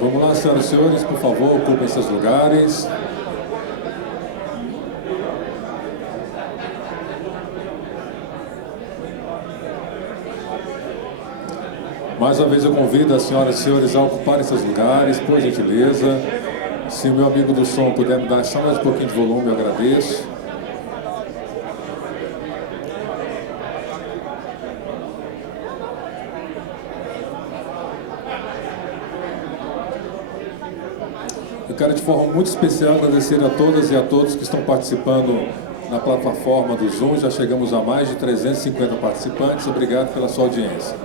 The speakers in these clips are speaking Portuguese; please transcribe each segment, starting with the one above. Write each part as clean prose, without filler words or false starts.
Vamos lá, senhoras e senhores, por favor, ocupem seus lugares. Mais uma vez eu convido as senhoras e senhores a ocuparem seus lugares, por gentileza. Se o meu amigo do som puder me dar só mais um pouquinho de volume, eu agradeço. Eu quero de forma muito especial agradecer a todas e a todos que estão participando na plataforma do Zoom. Já chegamos a mais de 350 participantes. Obrigado pela sua audiência.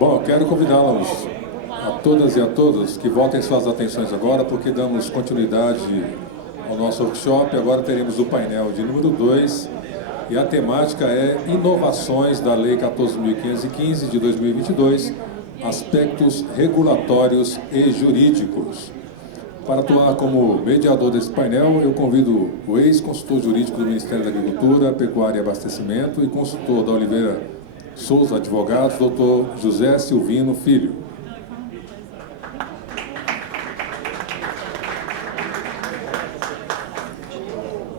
Bom, eu quero convidá-los a todas e a todos que voltem suas atenções agora, porque damos continuidade ao nosso workshop. Agora teremos o painel de número 2 e a temática é Inovações da Lei 14.515 de 2022, aspectos regulatórios e jurídicos. Para atuar como mediador desse painel, eu convido o ex-consultor jurídico do Ministério da Agricultura, Pecuária e Abastecimento e consultor da Oliveira Souza Advogados, Dr. José Silvino Filho.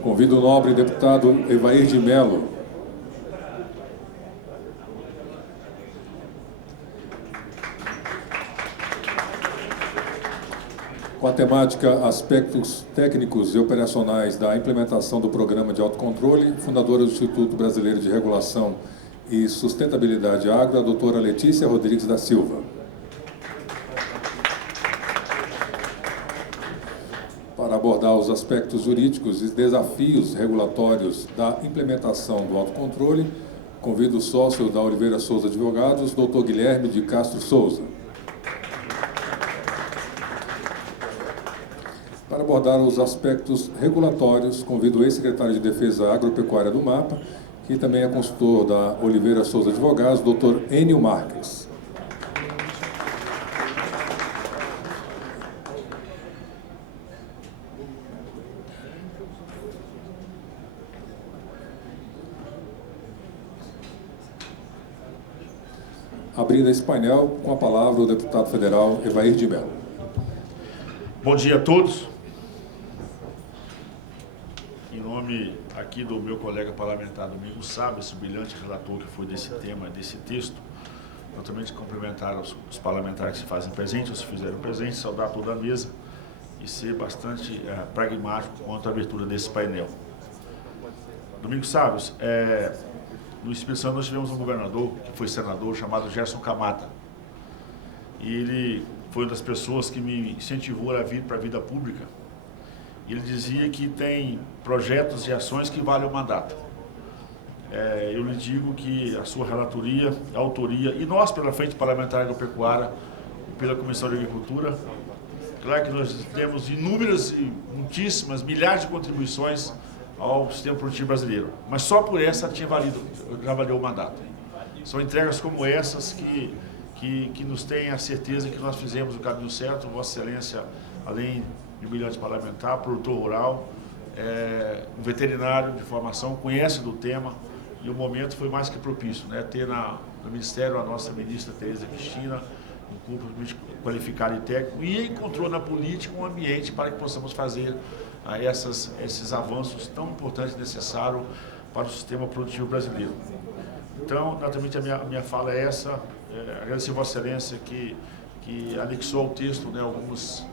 Convido o nobre deputado Evair de Mello. Com a temática Aspectos Técnicos e Operacionais da Implementação do Programa de Autocontrole, fundadora do Instituto Brasileiro de Regulação e Sustentabilidade Agro, a doutora Letícia Rodrigues da Silva. Para abordar os aspectos jurídicos e desafios regulatórios da implementação do autocontrole, convido o sócio da Oliveira Souza Advogados, doutor Guilherme de Castro Souza. Para abordar os aspectos regulatórios, convido o ex-secretário de Defesa Agropecuária do MAPA, que também é consultor da Oliveira Souza Advogados, doutor Enio Marques. Abrindo esse painel, com a palavra o deputado federal Evair de Mello. Bom dia a todos. Em nome aqui do meu colega parlamentar Domingos Sávio, esse brilhante relator que foi desse tema, desse texto, naturalmente cumprimentar os parlamentares que se fazem presentes, ou se fizeram presentes, saudar toda a mesa e ser bastante pragmático quanto à abertura desse painel. Domingos Sávio, no Espírito Santo nós tivemos um governador, que foi senador, chamado Gerson Camata. E ele foi uma das pessoas que me incentivou a vir para a vida pública. Ele dizia que tem projetos e ações que valem o mandato. Eu lhe digo que a sua relatoria, a autoria, e nós pela Frente Parlamentar Agropecuária, pela Comissão de Agricultura, claro que nós temos inúmeras e muitíssimas, milhares de contribuições ao sistema produtivo brasileiro, mas só por essa já valeu o mandato. São entregas como essas que nos têm a certeza que nós fizemos o caminho certo. Vossa Excelência, além de brilhante parlamentar, produtor rural, um veterinário de formação, conhece do tema, e o momento foi mais que propício, né? Ter no Ministério a nossa ministra Tereza Cristina, um corpo qualificado e técnico, e encontrou na política um ambiente para que possamos fazer esses avanços tão importantes e necessários para o sistema produtivo brasileiro. Então, naturalmente, a minha fala é essa. Agradecer a Vossa Excelência que anexou ao texto, né, alguns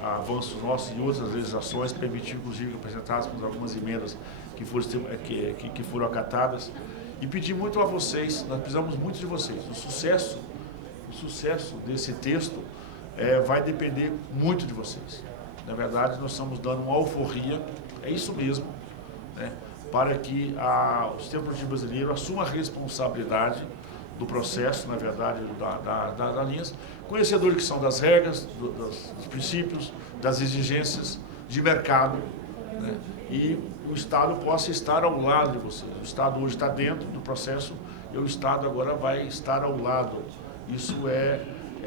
avanços nossos e outras legislações, permitiu, inclusive, apresentadas algumas emendas que foram acatadas. E pedir muito a vocês, nós precisamos muito de vocês. O sucesso desse texto vai depender muito de vocês. Na verdade, nós estamos dando uma alforria, é isso mesmo, né, para que o sistema produtivo brasileiro assuma a responsabilidade do processo, na verdade, das linhas, conhecedores que são das regras, dos princípios, das exigências de mercado, né, e o Estado possa estar ao lado de vocês. O Estado hoje está dentro do processo e o Estado agora vai estar ao lado. Isso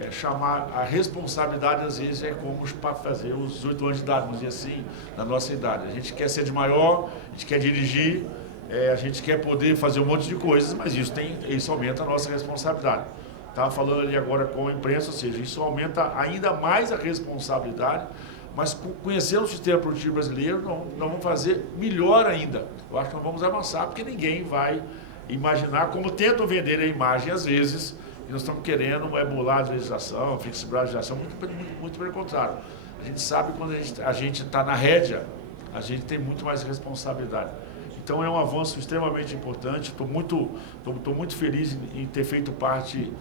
chamar a responsabilidade, às vezes, como para fazer os 18 anos de idade, vamos dizer assim, na nossa idade. A gente quer ser de maior, a gente quer dirigir, a gente quer poder fazer um monte de coisas, mas isso aumenta a nossa responsabilidade. Estava falando ali agora com a imprensa, ou seja, isso aumenta ainda mais a responsabilidade, mas conhecendo o sistema produtivo brasileiro, nós vamos fazer melhor ainda. Eu acho que nós vamos avançar, porque ninguém vai imaginar, como tentam vender a imagem, às vezes, que nós estamos querendo bular a legislação, flexibilizar a legislação, muito pelo contrário. A gente sabe que quando a gente está na rédea, a gente tem muito mais responsabilidade. Então é um avanço extremamente importante. Estou muito feliz em ter feito parte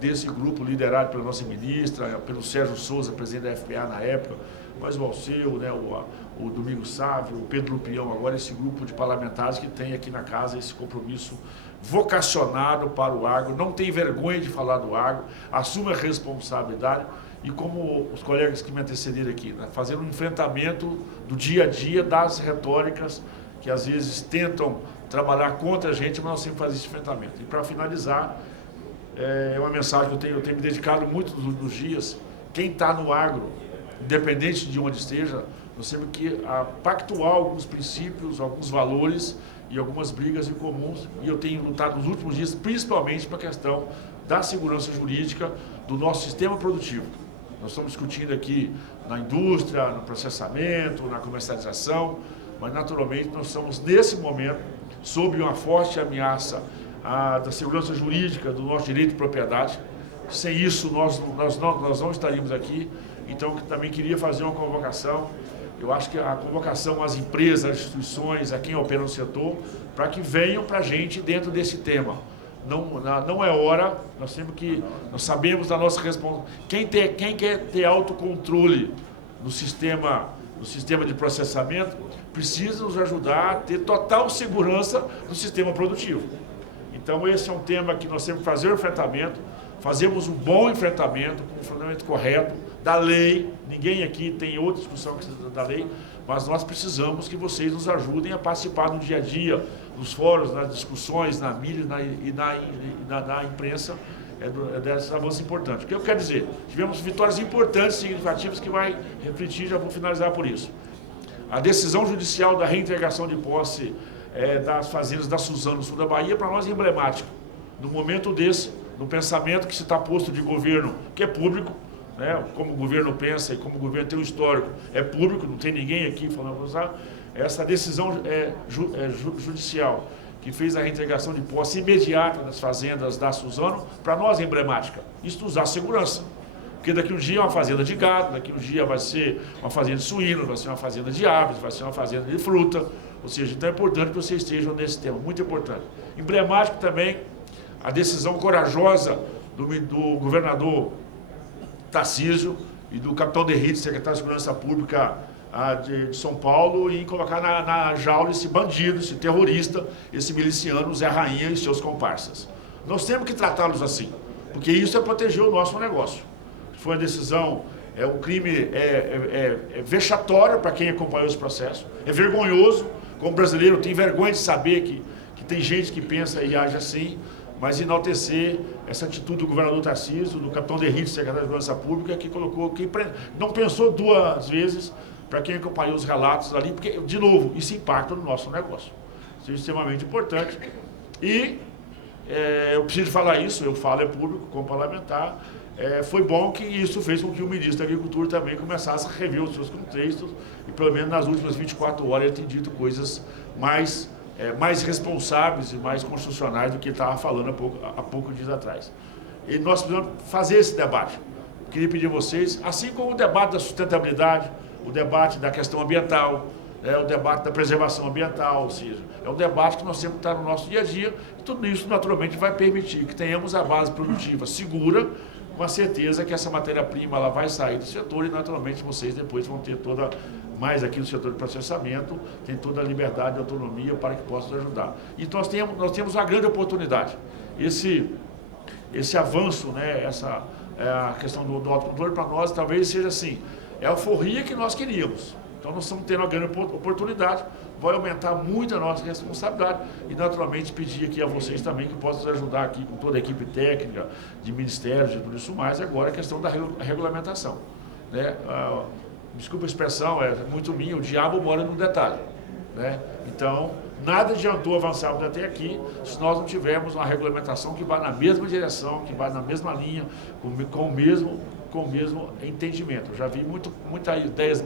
desse grupo liderado pela nossa ministra, pelo Sérgio Souza, presidente da FPA na época, mas o Alceu, né, o Domingos Sávio, o Pedro Lupião, agora esse grupo de parlamentares que tem aqui na casa esse compromisso vocacionado para o agro, não tem vergonha de falar do agro, assume a responsabilidade e, como os colegas que me antecederam aqui, né, fazer um enfrentamento do dia a dia das retóricas que às vezes tentam trabalhar contra a gente, mas nós sempre fazemos esse enfrentamento. E para finalizar, é uma mensagem que eu tenho me dedicado muito nos dias. Quem está no agro, independente de onde esteja, nós temos que pactuar alguns princípios, alguns valores e algumas brigas em comuns, e eu tenho lutado nos últimos dias, principalmente para a questão da segurança jurídica do nosso sistema produtivo. Nós estamos discutindo aqui na indústria, no processamento, na comercialização, mas naturalmente nós estamos nesse momento sob uma forte ameaça da segurança jurídica do nosso direito de propriedade. Sem isso nós não estaríamos aqui. Então também queria fazer uma convocação. Eu acho que a convocação às empresas, às instituições, a quem opera no setor, para que venham para a gente dentro desse tema. Não é hora, nós sabemos da nossa responsabilidade. Quem quer ter autocontrole no sistema de processamento, precisa nos ajudar a ter total segurança no sistema produtivo. Então esse é um tema que nós temos que fazer o enfrentamento, fazemos um bom enfrentamento, com o enfrentamento correto, da lei. Ninguém aqui tem outra discussão da lei, mas nós precisamos que vocês nos ajudem a participar no dia a dia, nos fóruns, nas discussões, na mídia e na imprensa, desses avanços importantes. O que eu quero dizer? Tivemos vitórias importantes, significativas, que vai refletir, já vou finalizar por isso. A decisão judicial da reintegração de posse das fazendas da Suzano, no sul da Bahia, para nós é emblemático. No momento desse, no pensamento que se está posto de governo, que é público, né, como o governo pensa e como o governo tem um histórico, é público, não tem ninguém aqui falando usar. Essa decisão judicial que fez a reintegração de posse imediata das fazendas da Suzano, para nós é emblemática. Isso nos dá segurança. Porque daqui um dia é uma fazenda de gado, daqui um dia vai ser uma fazenda de suínos, vai ser uma fazenda de aves, vai ser uma fazenda de fruta. Ou seja, então é importante que vocês estejam nesse tema, muito importante. Emblemático também a decisão corajosa do governador Tarcísio e do capitão Derrite, secretário de Segurança Pública de São Paulo, em colocar na jaula esse bandido, esse terrorista, esse miliciano, Zé Rainha e seus comparsas. Nós temos que tratá-los assim, porque isso é proteger o nosso negócio. Foi uma decisão, um crime vexatório para quem acompanhou esse processo, é vergonhoso, como brasileiro, tem vergonha de saber que tem gente que pensa e age assim, mas enaltecer essa atitude do governador Tarcísio, do capitão Derrite, secretário de Segurança Pública, que não pensou duas vezes, para quem acompanhou os relatos ali, porque, de novo, isso impacta no nosso negócio. Isso é extremamente importante. E eu preciso falar isso, eu falo público, como parlamentar. Foi bom que isso fez com que o ministro da Agricultura também começasse a rever os seus contextos, e pelo menos nas últimas 24 horas ele tem dito coisas mais responsáveis e mais constitucionais do que ele estava falando há pouco dias atrás. E nós precisamos fazer esse debate. Queria pedir a vocês, assim como o debate da sustentabilidade, o debate da questão ambiental, o debate da preservação ambiental, ou seja, é um debate que nós temos que estar no nosso dia a dia, e tudo isso naturalmente vai permitir que tenhamos a base produtiva segura, com a certeza que essa matéria-prima ela vai sair do setor e naturalmente vocês depois vão ter mais aqui no setor de processamento, tem toda a liberdade e autonomia para que possam ajudar. Então nós temos uma grande oportunidade. Esse avanço, né, a questão do autocontrole para nós talvez seja assim, é a alforria que nós queríamos. Então nós estamos tendo uma grande oportunidade, vai aumentar muito a nossa responsabilidade e naturalmente pedir aqui a vocês também que possam nos ajudar aqui com toda a equipe técnica, de ministérios e tudo isso mais, agora a questão da regulamentação. Né? Desculpa a expressão, é muito minha, o diabo mora no detalhe. Né? Então, nada adiantou avançarmos até aqui se nós não tivermos uma regulamentação que vá na mesma direção, que vá na mesma linha, com o mesmo entendimento. Eu já vi muitas ideias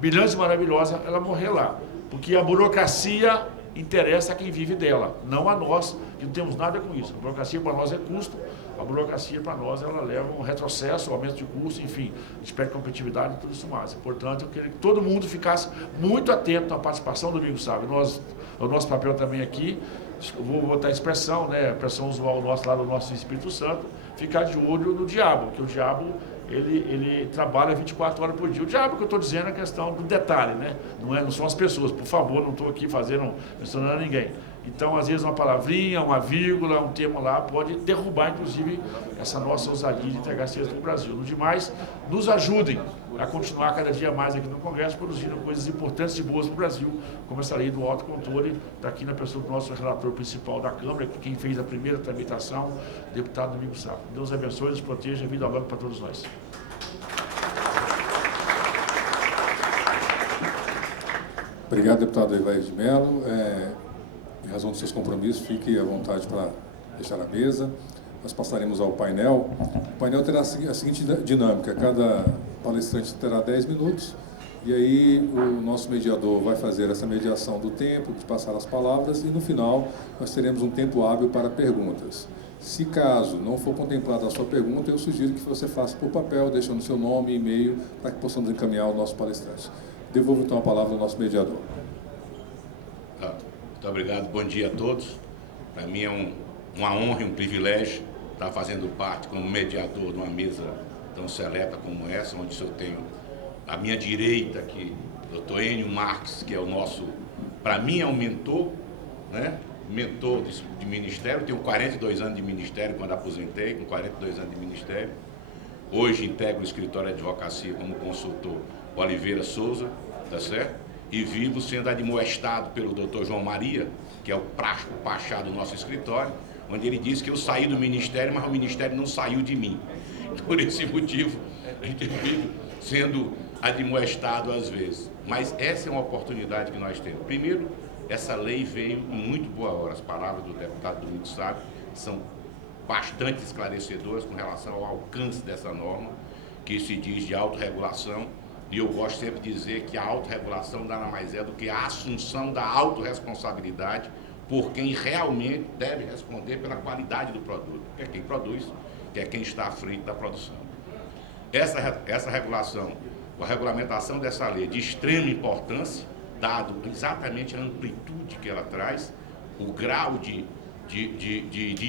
brilhantes e maravilhosas, ela morrer lá. Porque a burocracia interessa a quem vive dela, não a nós, que não temos nada com isso. A burocracia para nós é custo, a burocracia para nós ela leva um retrocesso, um aumento de custo, enfim, a gente perde competitividade e tudo isso mais. Portanto, eu queria que todo mundo ficasse muito atento à participação do Domingo Sábio. O nosso papel também aqui, eu vou botar a expressão, né, a expressão usual nossa lá do nosso Espírito Santo, ficar de olho no diabo, que o diabo ele trabalha 24 horas por dia. O diabo que eu estou dizendo é a questão do detalhe, né? Não são as pessoas, por favor, não estou aqui mencionando ninguém. Então, às vezes, uma palavrinha, uma vírgula, um termo lá, pode derrubar, inclusive, essa nossa ousadia de entregar ciência para o Brasil. No demais, nos ajudem a continuar cada dia mais aqui no Congresso, produzindo coisas importantes e boas para o Brasil, como essa lei do autocontrole, daqui na pessoa do nosso relator principal da Câmara, que quem fez a primeira tramitação, deputado Domingo Sábio. Deus abençoe, nos proteja e vida longa para todos nós. Obrigado, deputado Evair de Mello. Em razão dos seus compromissos, fique à vontade para deixar a mesa. Nós passaremos ao painel. O painel terá a seguinte dinâmica: cada palestrante terá 10 minutos E aí o nosso mediador vai fazer essa mediação do tempo, de passar as palavras, e no final nós teremos um tempo hábil para perguntas. Se caso não for contemplada a sua pergunta, eu sugiro que você faça por papel, deixando seu nome e e-mail, para que possamos encaminhar o nosso palestrante. Devolvo então a palavra ao nosso mediador. Muito obrigado, bom dia a todos. Para mim é uma honra e um privilégio estar fazendo parte como mediador de uma mesa tão seleta como essa, onde eu tenho à minha direita aqui o Dr. Enio Marques, que é o nosso, para mim é um mentor, né? Mentor de ministério. Tenho 42 anos de ministério quando aposentei, com 42 anos de ministério. Hoje integro o escritório de advocacia como consultor Oliveira Souza, tá certo? E vivo sendo admoestado pelo Dr. João Maria, que é o pachá do nosso escritório, onde ele diz que eu saí do ministério, mas o ministério não saiu de mim. Por esse motivo, a gente vive sendo admoestado às vezes. Mas essa é uma oportunidade que nós temos. Primeiro, essa lei veio em muito boa hora. As palavras do deputado Domingos Sávio são bastante esclarecedoras com relação ao alcance dessa norma, que se diz de autorregulação. E eu gosto sempre de dizer que a autorregulação nada mais é do que a assunção da autorresponsabilidade por quem realmente deve responder pela qualidade do produto, que é quem produz, que é quem está à frente da produção. Essa regulação, a regulamentação dessa lei é de extrema importância, dado exatamente a amplitude que ela traz, o grau de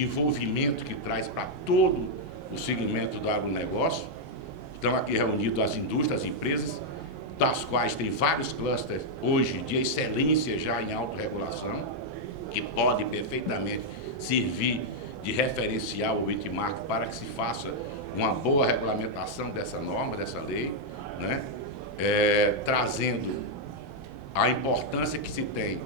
envolvimento que traz para todo o segmento do agronegócio. Estão aqui reunidos as indústrias, as empresas, das quais tem vários clusters hoje de excelência já em autorregulação, que pode perfeitamente servir de referencial ao benchmark para que se faça uma boa regulamentação dessa norma, dessa lei, né? Trazendo a importância que se tem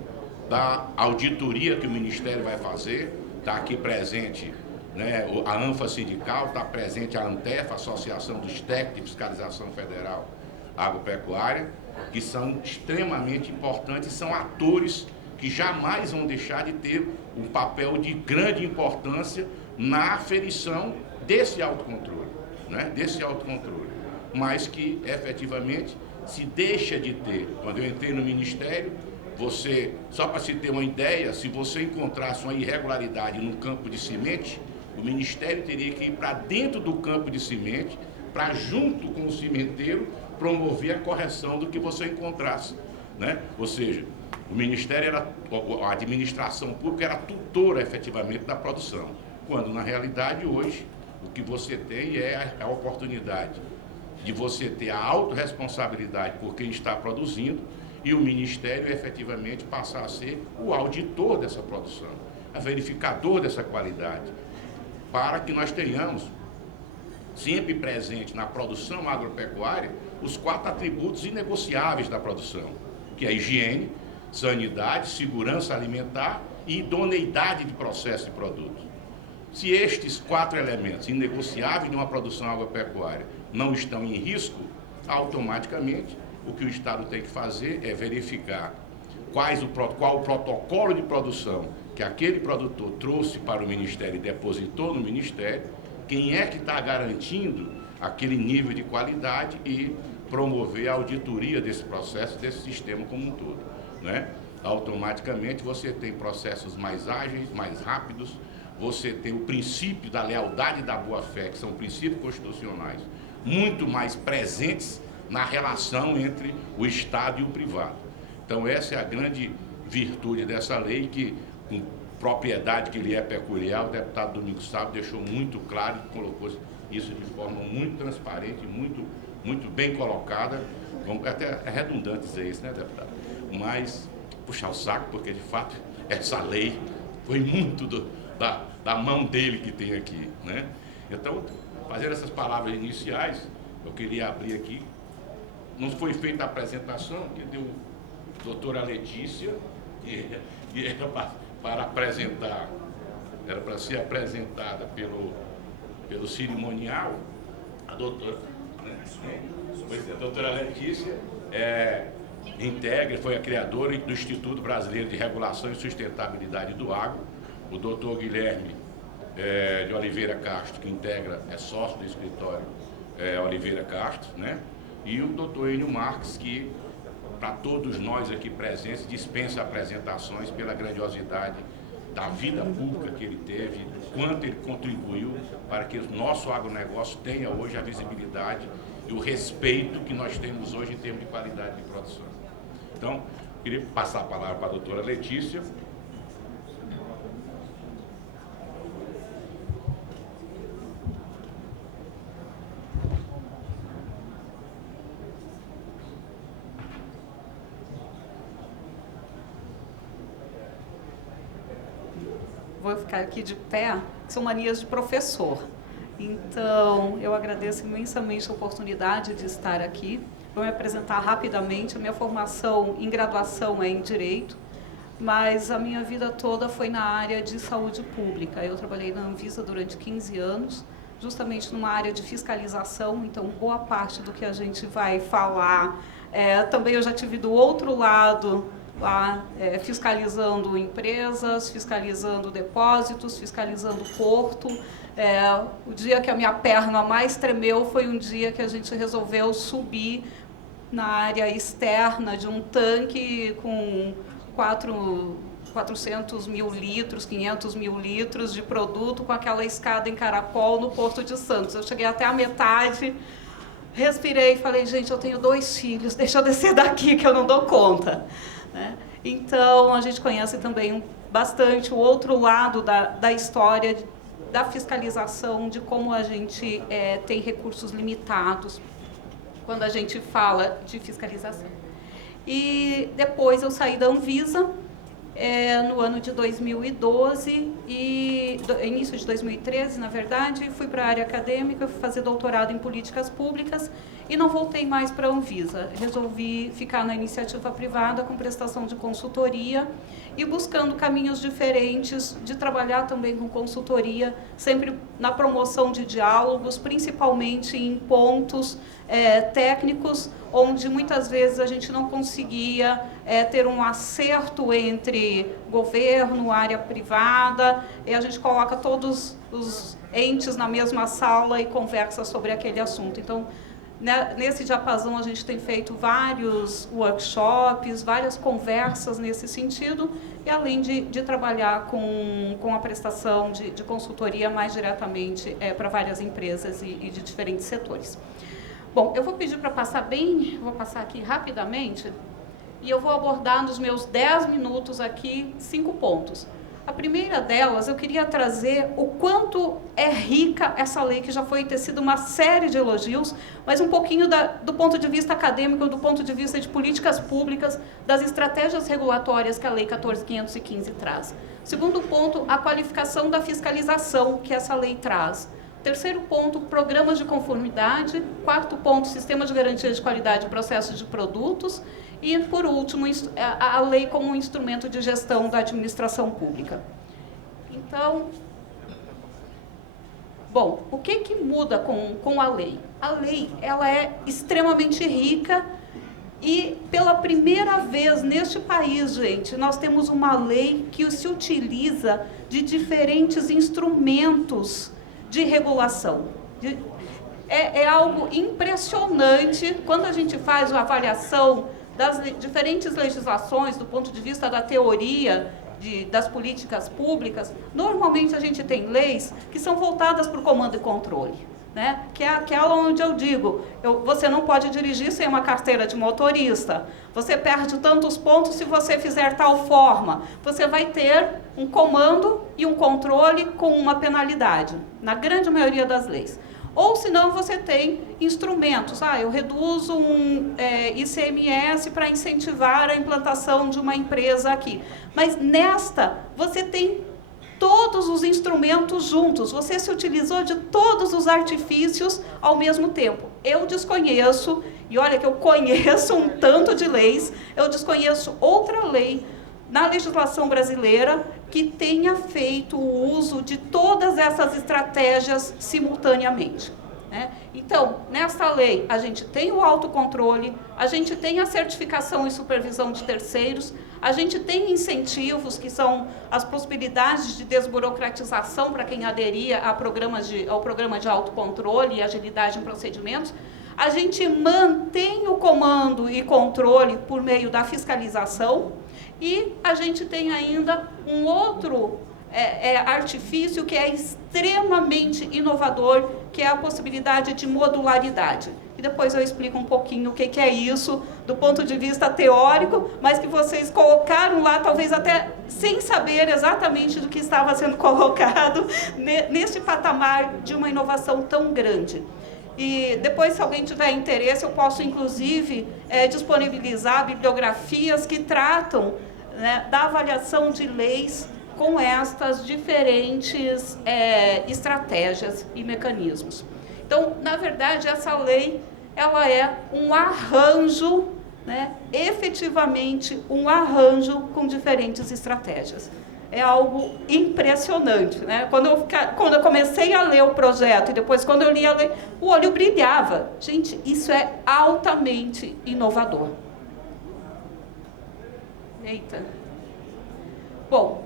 da auditoria que o Ministério vai fazer. Está aqui presente, né, a ANFA Sindical, está presente a ANTEF, Associação dos Técnicos de Fiscalização Federal Agropecuária, que são extremamente importantes, são atores que jamais vão deixar de ter um papel de grande importância na aferição desse autocontrole, né, mas que efetivamente se deixa de ter. Quando eu entrei no Ministério, só para se ter uma ideia, se você encontrasse uma irregularidade no campo de semente, o Ministério teria que ir para dentro do campo de semente, para junto com o sementeiro, promover a correção do que você encontrasse, né? Ou seja, o Ministério a administração pública era tutora efetivamente da produção, quando na realidade hoje o que você tem é a oportunidade de você ter a autorresponsabilidade por quem está produzindo e o Ministério efetivamente passar a ser o auditor dessa produção, a verificador dessa qualidade, para que nós tenhamos sempre presente na produção agropecuária os 4 atributos inegociáveis da produção, que é a higiene, sanidade, segurança alimentar e idoneidade de processo de produto. Se estes 4 elementos inegociáveis de uma produção agropecuária não estão em risco, automaticamente o que o Estado tem que fazer é verificar qual o protocolo de produção que aquele produtor trouxe para o Ministério e depositou no Ministério, quem é que está garantindo aquele nível de qualidade e promover a auditoria desse processo, desse sistema como um todo, né? Automaticamente você tem processos mais ágeis, mais rápidos, você tem o princípio da lealdade e da boa-fé, que são princípios constitucionais, muito mais presentes na relação entre o Estado e o privado. Então essa é a grande virtude dessa lei, que com propriedade que lhe é peculiar, o deputado Domingos Sávio deixou muito claro e colocou isso de forma muito transparente, muito bem colocada, até é redundante dizer isso, né, deputado? Mas puxar o saco, porque de fato essa lei foi muito da mão dele que tem aqui, né? Então, fazendo essas palavras iniciais, eu queria abrir aqui. Não foi feita a apresentação, que deu a doutora Letícia, que era para apresentar, era para ser apresentada pelo cerimonial, a doutora Letícia foi a criadora do Instituto Brasileiro de Regulação e Sustentabilidade do Agro, o doutor Guilherme de Oliveira Castro, que é sócio do escritório Oliveira Castro, né? e o doutor Enio Marques, que, para todos nós aqui presentes, dispensa apresentações pela grandiosidade da vida pública que ele teve, quanto ele contribuiu para que o nosso agronegócio tenha hoje a visibilidade e o respeito que nós temos hoje em termos de qualidade de produção. Então, queria passar a palavra para a doutora Letícia. Vou ficar aqui de pé, que são manias de professor. Então, eu agradeço imensamente a oportunidade de estar aqui. Vou me apresentar rapidamente. A minha formação em graduação é em Direito, mas a minha vida toda foi na área de saúde pública. Eu trabalhei na Anvisa durante 15 anos, justamente numa área de fiscalização, então boa parte do que a gente vai falar, também eu já tive do outro lado, lá fiscalizando empresas, fiscalizando depósitos, fiscalizando porto. O dia que a minha perna mais tremeu foi um dia que a gente resolveu subir na área externa de um tanque com 400 mil litros, 500 mil litros de produto com aquela escada em caracol no Porto de Santos. Eu cheguei até a metade, respirei e falei, gente, eu tenho 2 filhos, deixa eu descer daqui que eu não dou conta. Então, a gente conhece também bastante o outro lado da história da fiscalização, de como a gente tem recursos limitados quando a gente fala de fiscalização. E depois eu saí da Anvisa no ano de 2012 e início de 2013, na verdade, fui para a área acadêmica, fui fazer doutorado em políticas públicas e não voltei mais para a Anvisa. Resolvi ficar na iniciativa privada com prestação de consultoria e buscando caminhos diferentes de trabalhar também com consultoria, sempre na promoção de diálogos, principalmente em pontos técnicos, onde muitas vezes a gente não conseguia ter um acerto entre governo, área privada, e a gente coloca todos os entes na mesma sala e conversa sobre aquele assunto. Então, nesse diapasão a gente tem feito vários workshops, várias conversas nesse sentido, e além de trabalhar com a prestação de consultoria mais diretamente para várias empresas e de diferentes setores. Bom, eu vou pedir para passar vou passar aqui rapidamente, e eu vou abordar nos meus 10 minutos aqui 5 pontos. A primeira delas, eu queria trazer o quanto é rica essa lei, que já foi tecido uma série de elogios, mas um pouquinho do ponto de vista acadêmico, do ponto de vista de políticas públicas, das estratégias regulatórias que a Lei 14.515 traz. Segundo ponto, a qualificação da fiscalização que essa lei traz. Terceiro ponto, programas de conformidade. Quarto ponto, sistema de garantia de qualidade de processos de produtos. E, por último, a lei como um instrumento de gestão da administração pública. Então, bom, o que muda com a lei? A lei, ela é extremamente rica e, pela primeira vez neste país, gente, nós temos uma lei que se utiliza de diferentes instrumentos de regulação. É algo impressionante quando a gente faz a avaliação das diferentes legislações do ponto de vista da teoria das políticas públicas. Normalmente a gente tem leis que são voltadas para o comando e controle, né? Que é aquela onde eu digo, você não pode dirigir sem uma carteira de motorista, você perde tantos pontos se você fizer tal forma, você vai ter um comando e um controle com uma penalidade, na grande maioria das leis. Ou senão você tem instrumentos, eu reduzo um ICMS para incentivar a implantação de uma empresa aqui. Mas nesta, você tem todos os instrumentos juntos, você se utilizou de todos os artifícios ao mesmo tempo. Eu desconheço, e olha que eu conheço um tanto de leis, eu desconheço outra lei na legislação brasileira que tenha feito o uso de todas essas estratégias simultaneamente, né? Então, nessa lei, a gente tem o autocontrole, a gente tem a certificação e supervisão de terceiros, a gente tem incentivos, que são as possibilidades de desburocratização para quem aderia ao programa de autocontrole e agilidade em procedimentos. A gente mantém o comando e controle por meio da fiscalização e a gente tem ainda um outro artifício que é extremamente inovador, que é a possibilidade de modularidade. E depois eu explico um pouquinho o que é isso do ponto de vista teórico, mas que vocês colocaram lá, talvez até sem saber exatamente do que estava sendo colocado neste patamar de uma inovação tão grande. E depois, se alguém tiver interesse, eu posso, inclusive, disponibilizar bibliografias que tratam, né, da avaliação de leis com estas diferentes estratégias e mecanismos. Então, na verdade, essa lei ela é um arranjo, né, efetivamente um arranjo com diferentes estratégias. É algo impressionante, né? Quando eu comecei a ler o projeto e depois quando eu li a lei, o olho brilhava. Gente, isso é altamente inovador. Eita. Bom,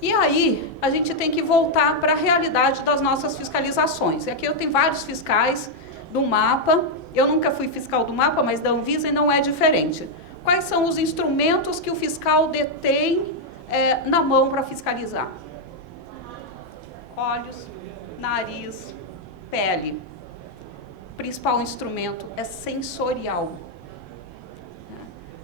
e aí a gente tem que voltar para a realidade das nossas fiscalizações. E aqui eu tenho vários fiscais do MAPA. Eu nunca fui fiscal do MAPA, mas da Anvisa e não é diferente. Quais são os instrumentos que o fiscal detém na mão para fiscalizar? Olhos, nariz, pele. O principal instrumento é sensorial.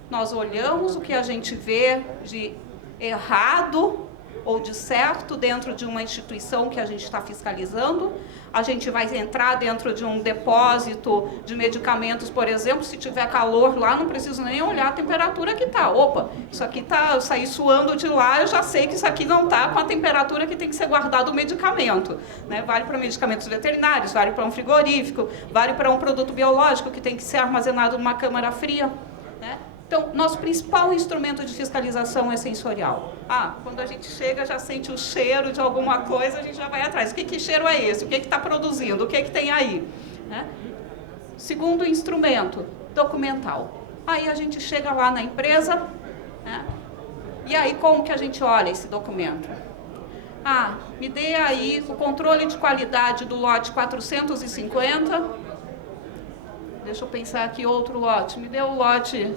Nós olhamos o que a gente vê de errado ou de certo dentro de uma instituição que a gente está fiscalizando. A gente vai entrar dentro de um depósito de medicamentos, por exemplo, se tiver calor lá, não preciso nem olhar a temperatura que está. Opa, isso aqui está, eu saí suando de lá, eu já sei que isso aqui não está com a temperatura que tem que ser guardado o medicamento. Né? Vale para medicamentos veterinários, vale para um frigorífico, vale para um produto biológico que tem que ser armazenado numa câmara fria. Né? Então, nosso principal instrumento de fiscalização é sensorial. Quando a gente chega, já sente o cheiro de alguma coisa, a gente já vai atrás. Que cheiro é esse? O que está produzindo? O que tem aí? Né? Segundo instrumento, documental. Aí a gente chega lá na empresa, né? E aí como que a gente olha esse documento? Me dê aí o controle de qualidade do lote 450. Deixa eu pensar aqui outro lote. Me dê o lote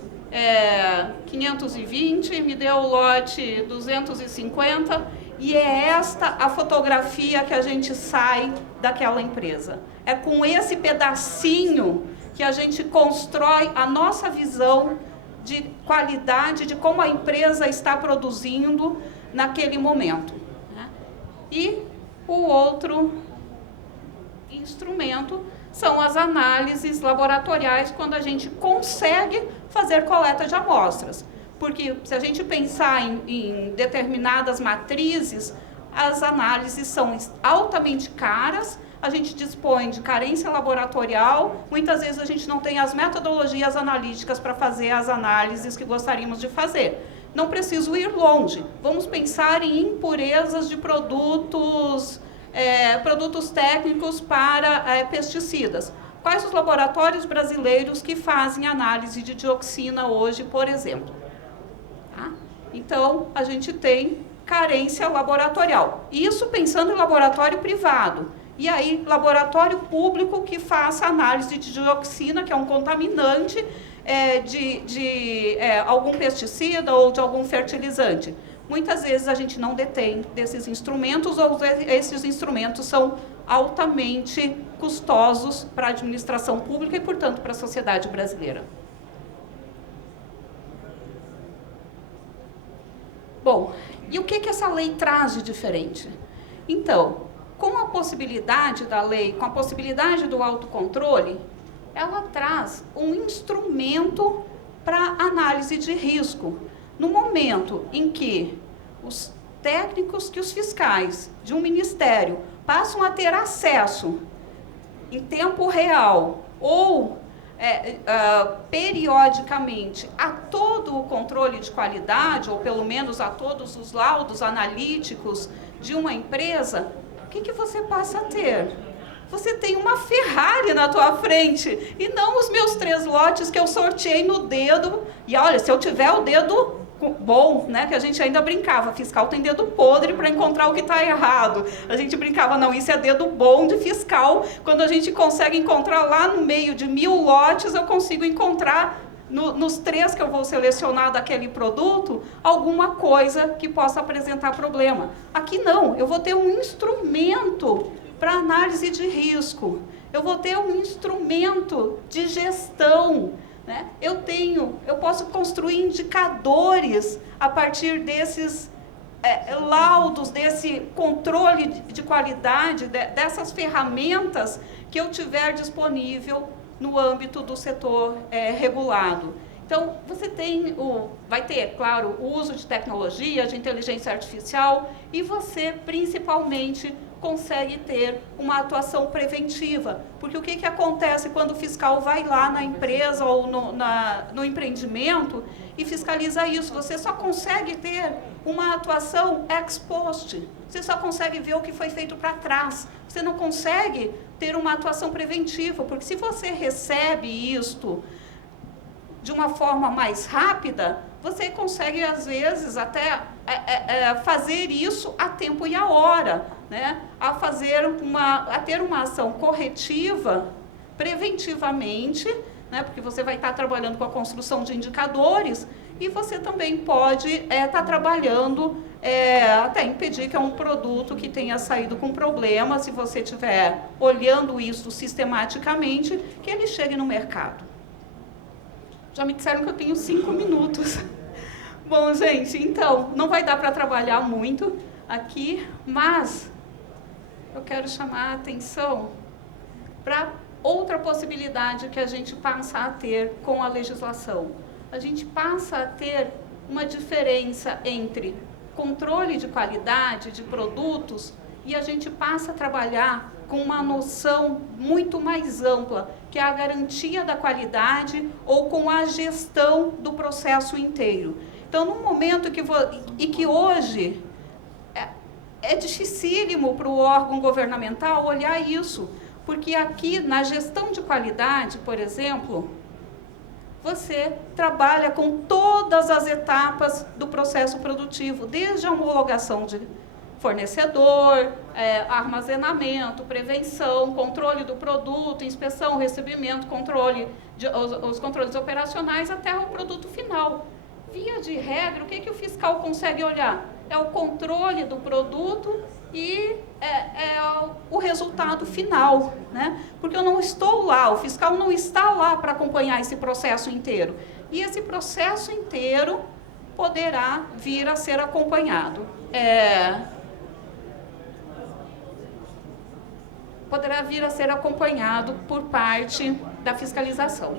520, me deu o lote 250, e é esta a fotografia que a gente sai daquela empresa. É com esse pedacinho que a gente constrói a nossa visão de qualidade, de como a empresa está produzindo naquele momento. Né? E o outro instrumento são as análises laboratoriais, quando a gente consegue fazer coleta de amostras. Porque se a gente pensar em determinadas matrizes, as análises são altamente caras, a gente dispõe de carência laboratorial, muitas vezes a gente não tem as metodologias analíticas para fazer as análises que gostaríamos de fazer. Não preciso ir longe, vamos pensar em impurezas de produtos técnicos para pesticidas. Quais os laboratórios brasileiros que fazem análise de dioxina hoje, por exemplo? Tá? Então, a gente tem carência laboratorial. Isso pensando em laboratório privado. E aí, laboratório público que faça análise de dioxina, que é um contaminante de algum pesticida ou de algum fertilizante. Muitas vezes a gente não detém desses instrumentos, ou esses instrumentos são altamente custosos para a administração pública e, portanto, para a sociedade brasileira. Bom, e o que essa lei traz de diferente? Então, com a possibilidade da lei, com a possibilidade do autocontrole, ela traz um instrumento para análise de risco. No momento em que os técnicos, que os fiscais de um ministério passam a ter acesso em tempo real ou periodicamente a todo o controle de qualidade, ou pelo menos a todos os laudos analíticos de uma empresa, o que você passa a ter? Você tem uma Ferrari na tua frente, e não os meus 3 lotes que eu sorteei no dedo. E olha, se eu tiver o dedo bom, né, que a gente ainda brincava, fiscal tem dedo podre para encontrar o que está errado. A gente brincava, não, isso é dedo bom de fiscal, quando a gente consegue encontrar lá no meio de 1000 lotes, eu consigo encontrar nos 3 que eu vou selecionar daquele produto, alguma coisa que possa apresentar problema. Aqui não, eu vou ter um instrumento para análise de risco, eu vou ter um instrumento de gestão, né? Eu posso construir indicadores a partir desses laudos, desse controle de qualidade, dessas ferramentas que eu tiver disponível no âmbito do setor regulado. Então, você vai ter, claro, o uso de tecnologia, de inteligência artificial, e você, principalmente, consegue ter uma atuação preventiva. Porque o que acontece quando o fiscal vai lá na empresa ou no empreendimento e fiscaliza isso? Você só consegue ter uma atuação ex post. Você só consegue ver o que foi feito para trás. Você não consegue ter uma atuação preventiva, porque se você recebe isto de uma forma mais rápida, você consegue, às vezes, até fazer isso a tempo e a hora, né? A ter uma ação corretiva, preventivamente, né? Porque você vai estar trabalhando com a construção de indicadores e você também pode estar trabalhando até impedir que é um produto que tenha saído com problema, se você estiver olhando isso sistematicamente, que ele chegue no mercado. Já me disseram que eu tenho 5 minutos. Bom, gente, então, não vai dar para trabalhar muito aqui, mas eu quero chamar a atenção para outra possibilidade que a gente passa a ter com a legislação. A gente passa a ter uma diferença entre controle de qualidade de produtos e a gente passa a trabalhar com uma noção muito mais ampla, que é a garantia da qualidade ou com a gestão do processo inteiro. Então, no momento que hoje é dificílimo para o órgão governamental olhar isso, porque aqui na gestão de qualidade, por exemplo, você trabalha com todas as etapas do processo produtivo, desde a homologação de fornecedor, armazenamento, prevenção, controle do produto, inspeção, recebimento, os controles operacionais até o produto final. Via de regra, o que o fiscal consegue olhar? É o controle do produto e o resultado final, né? Porque eu não estou lá, o fiscal não está lá para acompanhar esse processo inteiro. E esse processo inteiro poderá vir a ser acompanhado. Poderá vir a ser acompanhado por parte da fiscalização.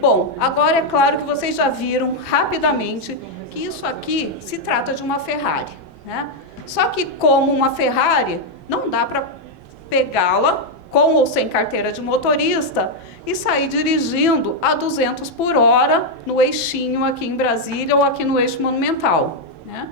Bom, agora é claro que vocês já viram rapidamente que isso aqui se trata de uma Ferrari, né? Só que como uma Ferrari, não dá para pegá-la com ou sem carteira de motorista e sair dirigindo a 200 por hora no eixinho aqui em Brasília ou aqui no eixo Monumental, né?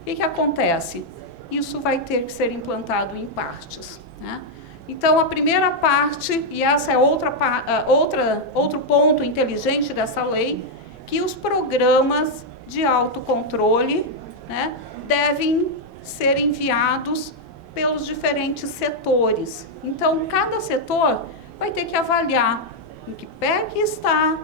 O que acontece? Isso vai ter que ser implantado em partes, né? Então, a primeira parte, e essa é outro ponto inteligente dessa lei, que os programas de autocontrole, né, devem ser enviados pelos diferentes setores. Então, cada setor vai ter que avaliar em que pé que está,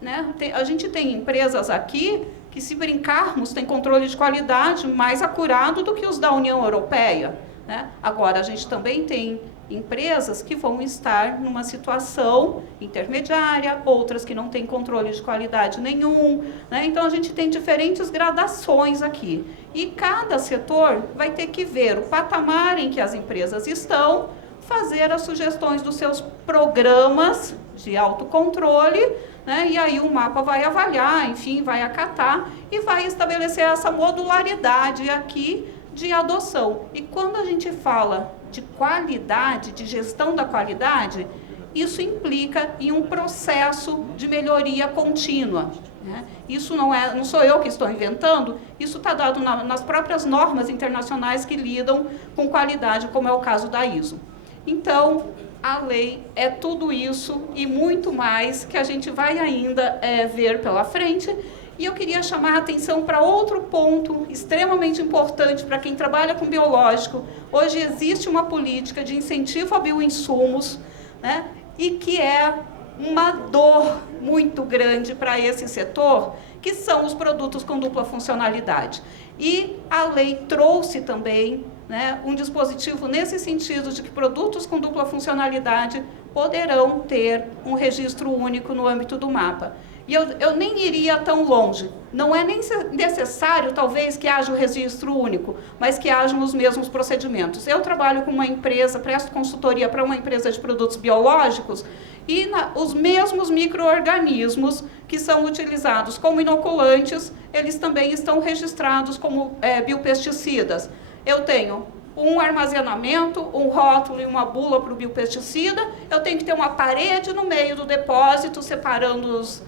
né, a gente tem empresas aqui que, se brincarmos, tem controle de qualidade mais acurado do que os da União Europeia, né? Agora, a gente também tem empresas que vão estar numa situação intermediária, outras que não têm controle de qualidade nenhum, né? Então, a gente tem diferentes gradações aqui. E cada setor vai ter que ver o patamar em que as empresas estão, fazer as sugestões dos seus programas de autocontrole, né? E aí o mapa vai avaliar, enfim, vai acatar e vai estabelecer essa modularidade aqui de adoção. E quando a gente fala de qualidade, de gestão da qualidade, isso implica em um processo de melhoria contínua, né? Isso não sou eu que estou inventando, isso está dado nas próprias normas internacionais que lidam com qualidade, como é o caso da ISO. Então, a lei é tudo isso e muito mais que a gente vai ainda ver pela frente. E eu queria chamar a atenção para outro ponto extremamente importante para quem trabalha com biológico. Hoje existe uma política de incentivo a bioinsumos, né, e que é uma dor muito grande para esse setor, que são os produtos com dupla funcionalidade. E a lei trouxe também, né, um dispositivo nesse sentido de que produtos com dupla funcionalidade poderão ter um registro único no âmbito do mapa. E eu nem iria tão longe. Não é nem necessário, talvez, que haja o registro único, mas que hajam os mesmos procedimentos. Eu trabalho com uma empresa, presto consultoria para uma empresa de produtos biológicos, e os mesmos micro-organismos que são utilizados como inoculantes, eles também estão registrados como biopesticidas. Eu tenho um armazenamento, um rótulo e uma bula para o biopesticida, eu tenho que ter uma parede no meio do depósito, separando os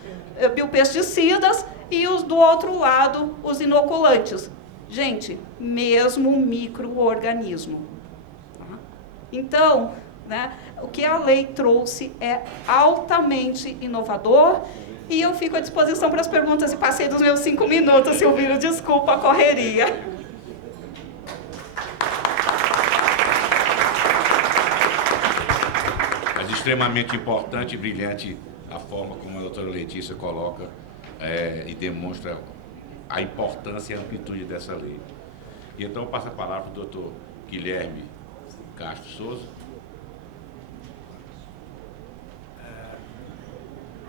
biopesticidas e do outro lado os inoculantes. Gente, mesmo micro-organismo. Então, né, o que a lei trouxe é altamente inovador, e eu fico à disposição para as perguntas, e passei dos meus 5 minutos, Silvino, desculpa a correria. Mas extremamente importante e brilhante a forma como a doutora Letícia coloca e demonstra a importância e a amplitude dessa lei. E então eu passo a palavra para o doutor Guilherme Castro Souza.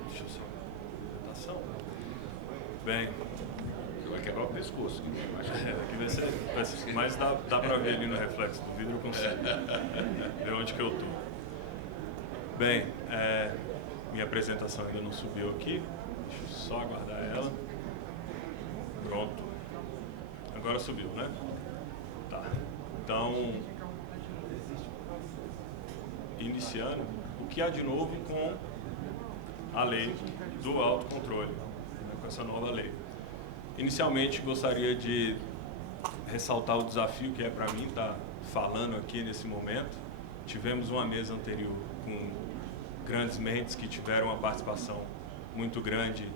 Deixa eu só a apresentação. Bem, Vai quebrar o pescoço. aqui vai ser, mas dá para ver ali no reflexo do vidro, eu consigo ver onde que eu estou. Bem, minha apresentação ainda não subiu aqui, deixa eu só aguardar ela. Pronto. Agora subiu, né? Tá. Então, iniciando, o que há de novo com a lei do autocontrole, né, com essa nova lei. Inicialmente, gostaria de ressaltar o desafio que é para mim estar falando aqui nesse momento. Tivemos uma mesa anterior com grandes mentes que tiveram uma participação muito grande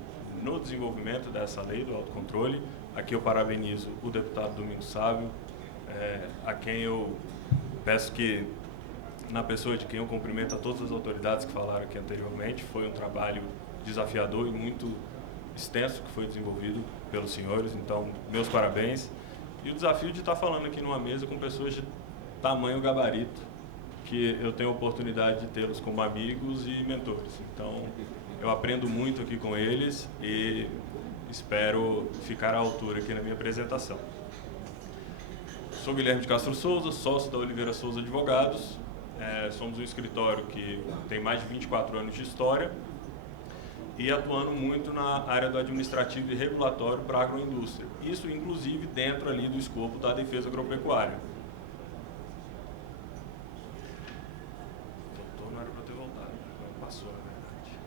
no desenvolvimento dessa lei do autocontrole. Aqui eu parabenizo o deputado Domingos Sávio, a quem eu peço que, na pessoa de quem eu cumprimento a todas as autoridades que falaram aqui anteriormente, foi um trabalho desafiador e muito extenso que foi desenvolvido pelos senhores, então meus parabéns. E o desafio de estar falando aqui numa mesa com pessoas de tamanho gabarito, que eu tenho a oportunidade de tê-los como amigos e mentores. Então, eu aprendo muito aqui com eles e espero ficar à altura aqui na minha apresentação. Sou Guilherme de Castro Souza, sócio da Oliveira Souza Advogados. Somos um escritório que tem mais de 24 anos de história e atuando muito na área do administrativo e regulatório para a agroindústria. Isso, inclusive, dentro ali do escopo da defesa agropecuária. Não era para ter voltado, passou, na verdade.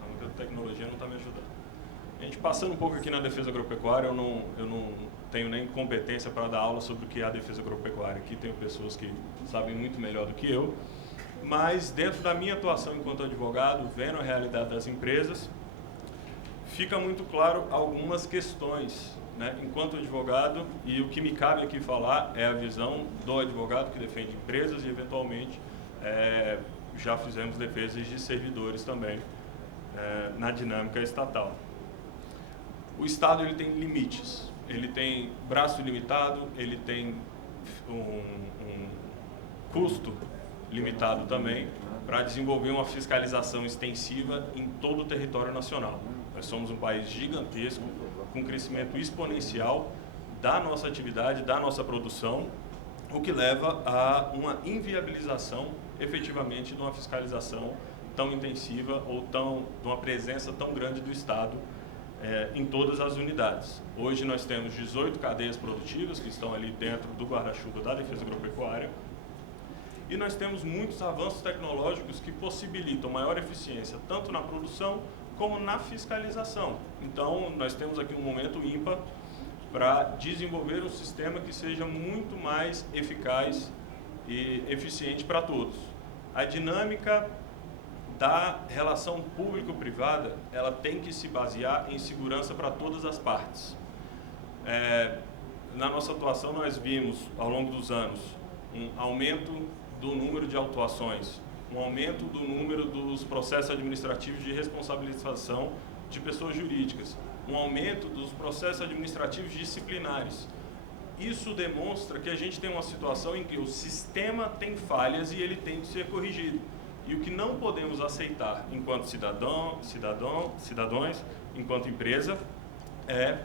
Calma que a tecnologia não está me ajudando. A gente passando um pouco aqui na defesa agropecuária, eu não tenho nem competência para dar aula sobre o que é a defesa agropecuária. Aqui tenho pessoas que sabem muito melhor do que eu, mas dentro da minha atuação enquanto advogado, vendo a realidade das empresas, fica muito claro algumas questões, né, enquanto advogado, e o que me cabe aqui falar é a visão do advogado que defende empresas e, eventualmente, já fizemos defesas de servidores também na dinâmica estatal. O Estado ele tem limites, ele tem braço limitado, ele tem um custo limitado também para desenvolver uma fiscalização extensiva em todo o território nacional. Nós somos um país gigantesco, com crescimento exponencial da nossa atividade, da nossa produção, o que leva a uma inviabilização, efetivamente, de uma fiscalização tão intensiva ou de uma presença tão grande do Estado em todas as unidades. Hoje nós temos 18 cadeias produtivas que estão ali dentro do guarda-chuva da defesa agropecuária e nós temos muitos avanços tecnológicos que possibilitam maior eficiência tanto na produção como na fiscalização. Então, nós temos aqui um momento ímpar para desenvolver um sistema que seja muito mais eficaz e eficiente para todos. A dinâmica da relação público-privada, ela tem que se basear em segurança para todas as partes. Na nossa atuação, nós vimos, ao longo dos anos, um aumento do número de autuações, um aumento do número dos processos administrativos de responsabilização de pessoas jurídicas, um aumento dos processos administrativos disciplinares. Isso demonstra que a gente tem uma situação em que o sistema tem falhas e ele tem que ser corrigido. E o que não podemos aceitar enquanto cidadãos, enquanto empresa, é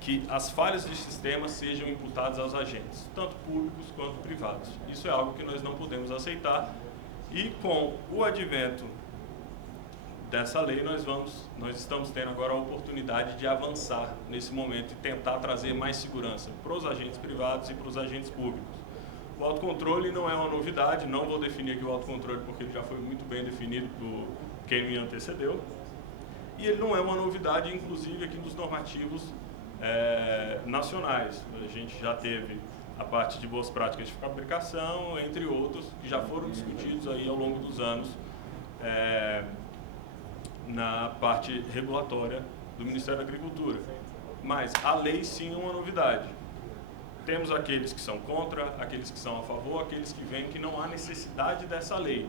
que as falhas de sistema sejam imputadas aos agentes, tanto públicos quanto privados. Isso é algo que nós não podemos aceitar e com o advento dessa lei nós estamos tendo agora a oportunidade de avançar nesse momento e tentar trazer mais segurança para os agentes privados e para os agentes públicos. O autocontrole não é uma novidade, não vou definir aqui o autocontrole porque ele já foi muito bem definido por quem me antecedeu. E ele não é uma novidade, inclusive, aqui nos normativos nacionais. A gente já teve a parte de boas práticas de fabricação, entre outros, que já foram discutidos aí ao longo dos anos na parte regulatória do Ministério da Agricultura. Mas a lei sim é uma novidade. Temos aqueles que são contra, aqueles que são a favor, aqueles que veem que não há necessidade dessa lei.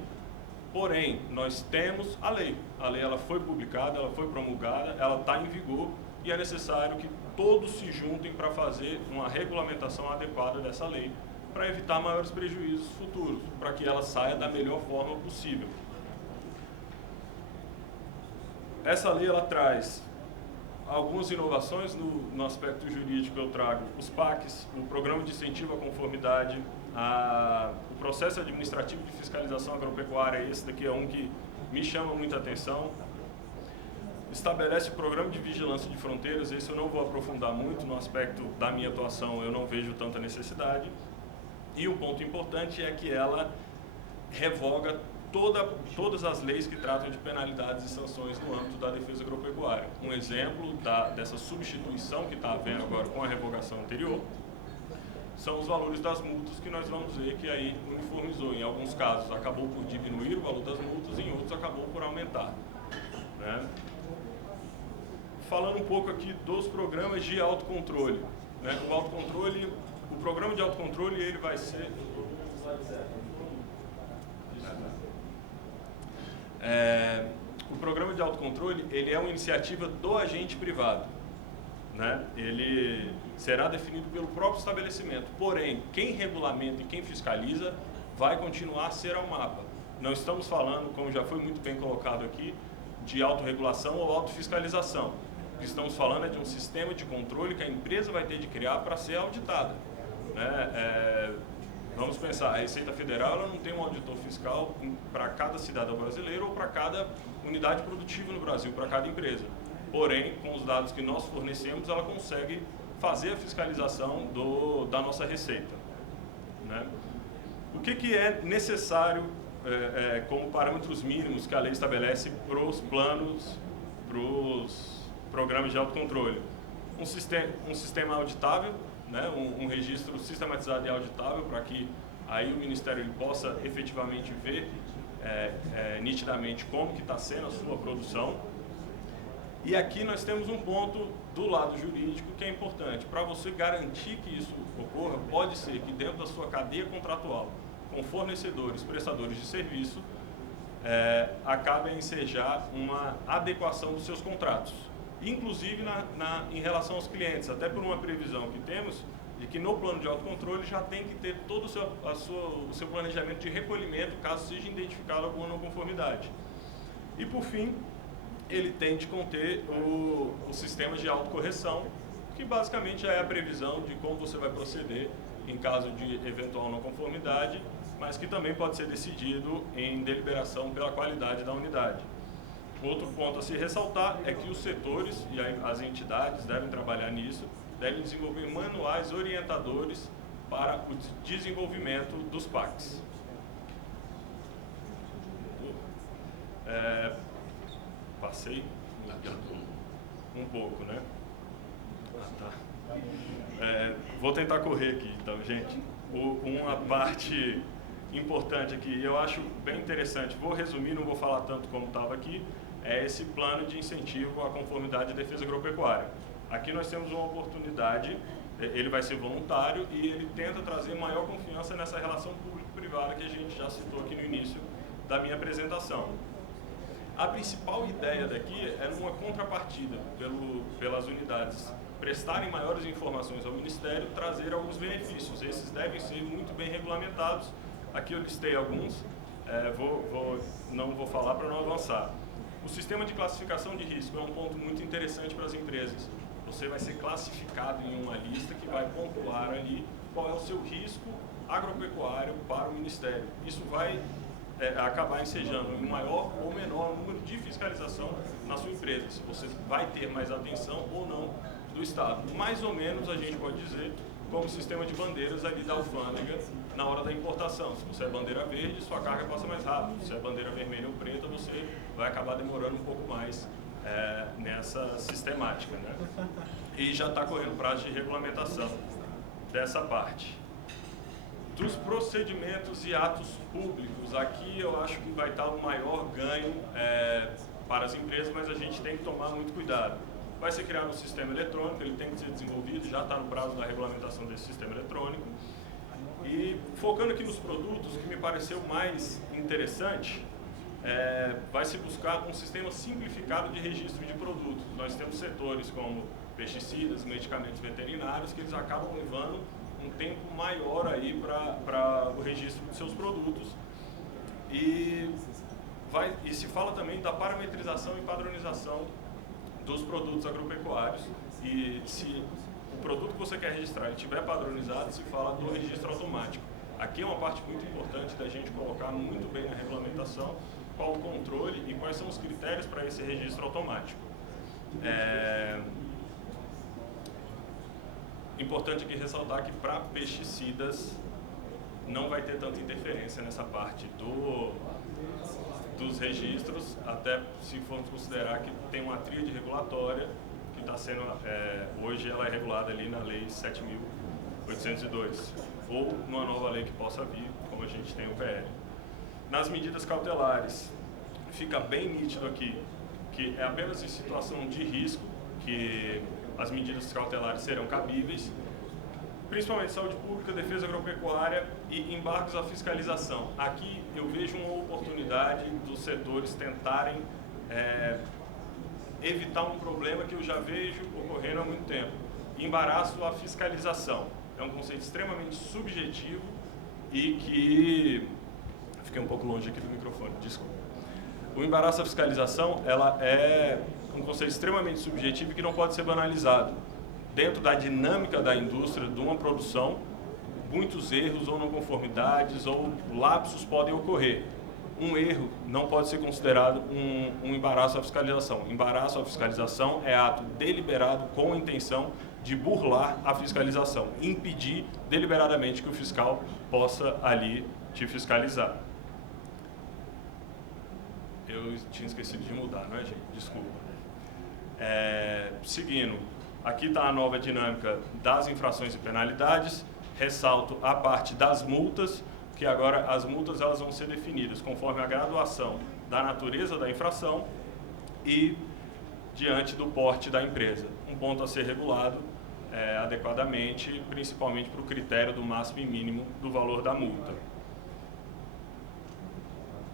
Porém, nós temos a lei. A lei ela foi publicada, ela foi promulgada, ela está em vigor e é necessário que todos se juntem para fazer uma regulamentação adequada dessa lei, para evitar maiores prejuízos futuros, para que ela saia da melhor forma possível. Essa lei ela traz algumas inovações no aspecto jurídico. Eu trago os PACs, o Programa de Incentivo à Conformidade, o processo administrativo de fiscalização agropecuária. Esse daqui é um que me chama muita atenção. Estabelece o Programa de Vigilância de Fronteiras. Esse eu não vou aprofundar muito, no aspecto da minha atuação eu não vejo tanta necessidade. E um ponto importante é que ela revoga todas as leis que tratam de penalidades e sanções no âmbito da defesa agropecuária. Um exemplo dessa substituição que está havendo agora com a revogação anterior são os valores das multas, que nós vamos ver que aí uniformizou. Em alguns casos acabou por diminuir o valor das multas, em outros acabou por aumentar, né? Falando um pouco aqui dos programas de autocontrole, né? O programa de autocontrole ele vai ser... o programa de autocontrole ele é uma iniciativa do agente privado, né? Ele será definido pelo próprio estabelecimento, porém quem regulamenta e quem fiscaliza vai continuar a ser a UMAPA. Não estamos falando, como já foi muito bem colocado aqui, de autorregulação ou autofiscalização. O que estamos falando é de um sistema de controle que a empresa vai ter de criar para ser auditada, né? Vamos pensar, a Receita Federal ela não tem um auditor fiscal para cada cidadão brasileiro ou para cada unidade produtiva no Brasil, para cada empresa. Porém, com os dados que nós fornecemos, ela consegue fazer a fiscalização da nossa receita, né? O que é necessário como parâmetros mínimos que a lei estabelece para os planos, para os programas de autocontrole? Um sistema auditável, né? Um registro sistematizado e auditável para que aí o Ministério ele possa efetivamente ver nitidamente como que está sendo a sua produção. E aqui nós temos um ponto do lado jurídico que é importante. Para você garantir que isso ocorra, pode ser que dentro da sua cadeia contratual, com fornecedores, prestadores de serviço, acabe a ensejar uma adequação dos seus contratos. Inclusive em relação aos clientes, até por uma previsão que temos de que no plano de autocontrole já tem que ter todo o seu planejamento de recolhimento caso seja identificada alguma não conformidade. E por fim, ele tem de conter o sistema de autocorreção, que basicamente é a previsão de como você vai proceder em caso de eventual não conformidade, mas que também pode ser decidido em deliberação pela qualidade da unidade. Outro ponto a se ressaltar é que os setores e as entidades devem trabalhar nisso, devem desenvolver manuais orientadores para o desenvolvimento dos PACs. Passei um pouco, né? Ah, tá. Vou tentar correr aqui, então, gente. Uma parte importante aqui, eu acho bem interessante, vou resumir, não vou falar tanto como estava aqui, é esse plano de incentivo à conformidade e defesa agropecuária. Aqui nós temos uma oportunidade, ele vai ser voluntário e ele tenta trazer maior confiança nessa relação público-privada que a gente já citou aqui no início da minha apresentação. A principal ideia daqui é numa contrapartida pelas unidades prestarem maiores informações ao Ministério, trazer alguns benefícios. Esses devem ser muito bem regulamentados. Aqui eu listei alguns, não vou falar para não avançar. O sistema de classificação de risco é um ponto muito interessante para as empresas. Você vai ser classificado em uma lista que vai pontuar ali qual é o seu risco agropecuário para o Ministério. Isso vai acabar ensejando um maior ou menor número de fiscalização na sua empresa, se você vai ter mais atenção ou não do Estado. Mais ou menos a gente pode dizer como o sistema de bandeiras ali da alfândega na hora da importação. Se você é bandeira verde, sua carga passa mais rápido. Se é bandeira vermelha ou preta, você vai acabar demorando um pouco mais nessa sistemática, né? E já está correndo prazo de regulamentação dessa parte. Dos procedimentos e atos públicos, aqui eu acho que vai estar o maior ganho para as empresas, mas a gente tem que tomar muito cuidado. Vai ser criado um sistema eletrônico, ele tem que ser desenvolvido, já está no prazo da regulamentação desse sistema eletrônico. E focando aqui nos produtos, o que me pareceu mais interessante, vai se buscar um sistema simplificado de registro de produtos. Nós temos setores como pesticidas, medicamentos veterinários, que eles acabam levando um tempo maior aí para o registro de seus produtos. E se fala também da parametrização e padronização dos produtos agropecuários, e se o produto que você quer registrar estiver padronizado, se fala do registro automático. Aqui é uma parte muito importante da gente colocar muito bem na regulamentação qual o controle e quais são os critérios para esse registro automático. Importante aqui ressaltar que para pesticidas não vai ter tanta interferência nessa parte dos registros, até se formos considerar que tem uma tríade regulatória que está sendo, hoje ela é regulada ali na Lei 7.802, ou numa nova lei que possa vir, como a gente tem o PL. Nas medidas cautelares, fica bem nítido aqui que é apenas em situação de risco que as medidas cautelares serão cabíveis, principalmente saúde pública, defesa agropecuária e embargos à fiscalização. Aqui eu vejo uma oportunidade dos setores tentarem evitar um problema que eu já vejo ocorrendo há muito tempo. Embaraço à fiscalização. É um conceito extremamente subjetivo e que... Fiquei um pouco longe aqui do microfone, desculpa. O embaraço à fiscalização, ela é um conceito extremamente subjetivo que não pode ser banalizado. Dentro da dinâmica da indústria, de uma produção, muitos erros ou não conformidades ou lapsos podem ocorrer. Um erro não pode ser considerado um embaraço à fiscalização. Embaraço à fiscalização é ato deliberado com a intenção de burlar a fiscalização, impedir deliberadamente que o fiscal possa ali te fiscalizar. Eu tinha esquecido de mudar, não é, gente? Desculpa. Seguindo, aqui está a nova dinâmica das infrações e penalidades. Ressalto a parte das multas, que agora as multas elas vão ser definidas conforme a graduação da natureza da infração e diante do porte da empresa. Um ponto a ser regulado adequadamente, principalmente para o critério do máximo e mínimo do valor da multa.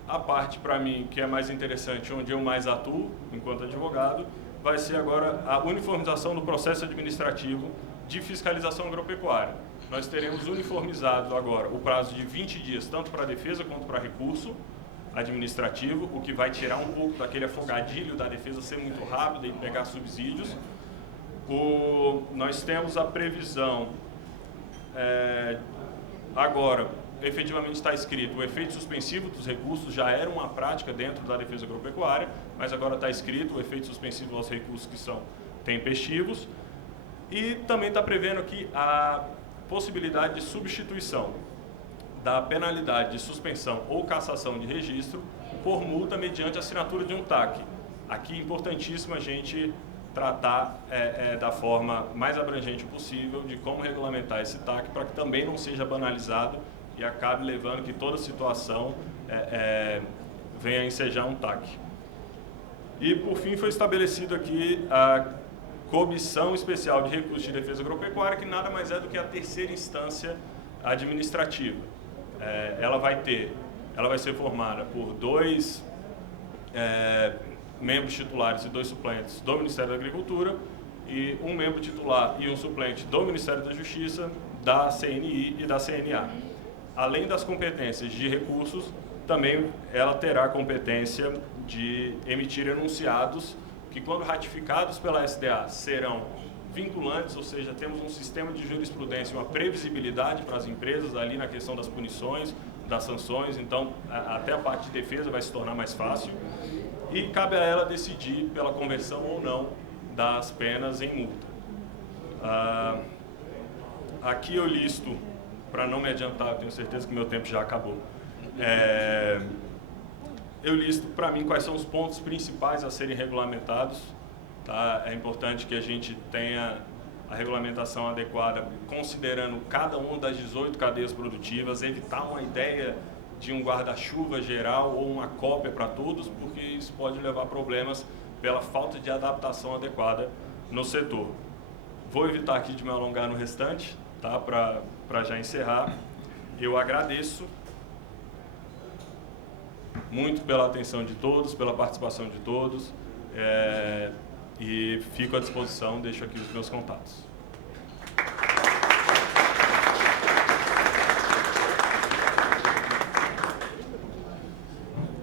A parte, para mim, que é mais interessante, onde eu mais atuo enquanto advogado, vai ser agora a uniformização do processo administrativo de fiscalização agropecuária. Nós teremos uniformizado agora o prazo de 20 dias, tanto para defesa quanto para recurso administrativo, o que vai tirar um pouco daquele afogadilho da defesa ser muito rápida e pegar subsídios. Nós temos a previsão, agora, efetivamente está escrito, o efeito suspensivo dos recursos já era uma prática dentro da defesa agropecuária, mas agora está escrito o efeito suspensivo aos recursos que são tempestivos, e também está prevendo aqui a possibilidade de substituição da penalidade de suspensão ou cassação de registro por multa mediante assinatura de um TAC. Aqui, importantíssimo a gente tratar da forma mais abrangente possível de como regulamentar esse TAC para que também não seja banalizado e acabe levando que toda situação venha a ensejar um TAC. E, por fim, foi estabelecido aqui a Comissão Especial de Recursos de Defesa Agropecuária, que nada mais é do que a terceira instância administrativa. Ela vai ser formada por 2 membros titulares e 2 suplentes do Ministério da Agricultura e 1 membro titular e 1 suplente do Ministério da Justiça, da CNI e da CNA. Além das competências de recursos, também ela terá a competência de emitir enunciados que, quando ratificados pela SDA, serão vinculantes, ou seja, temos um sistema de jurisprudência, uma previsibilidade para as empresas ali na questão das punições, das sanções, então até a parte de defesa vai se tornar mais fácil. E cabe a ela decidir pela conversão ou não das penas em multa. Aqui eu listo, para não me adiantar, eu tenho certeza que meu tempo já acabou. Eu listo para mim quais são os pontos principais a serem regulamentados. Tá? É importante que a gente tenha a regulamentação adequada, considerando cada uma das 18 cadeias produtivas, evitar uma ideia de um guarda-chuva geral ou uma cópia para todos, porque isso pode levar a problemas pela falta de adaptação adequada no setor. Vou evitar aqui de me alongar no restante, tá? Para já encerrar. Eu agradeço muito pela atenção de todos, pela participação de todos, e fico à disposição, deixo aqui os meus contatos.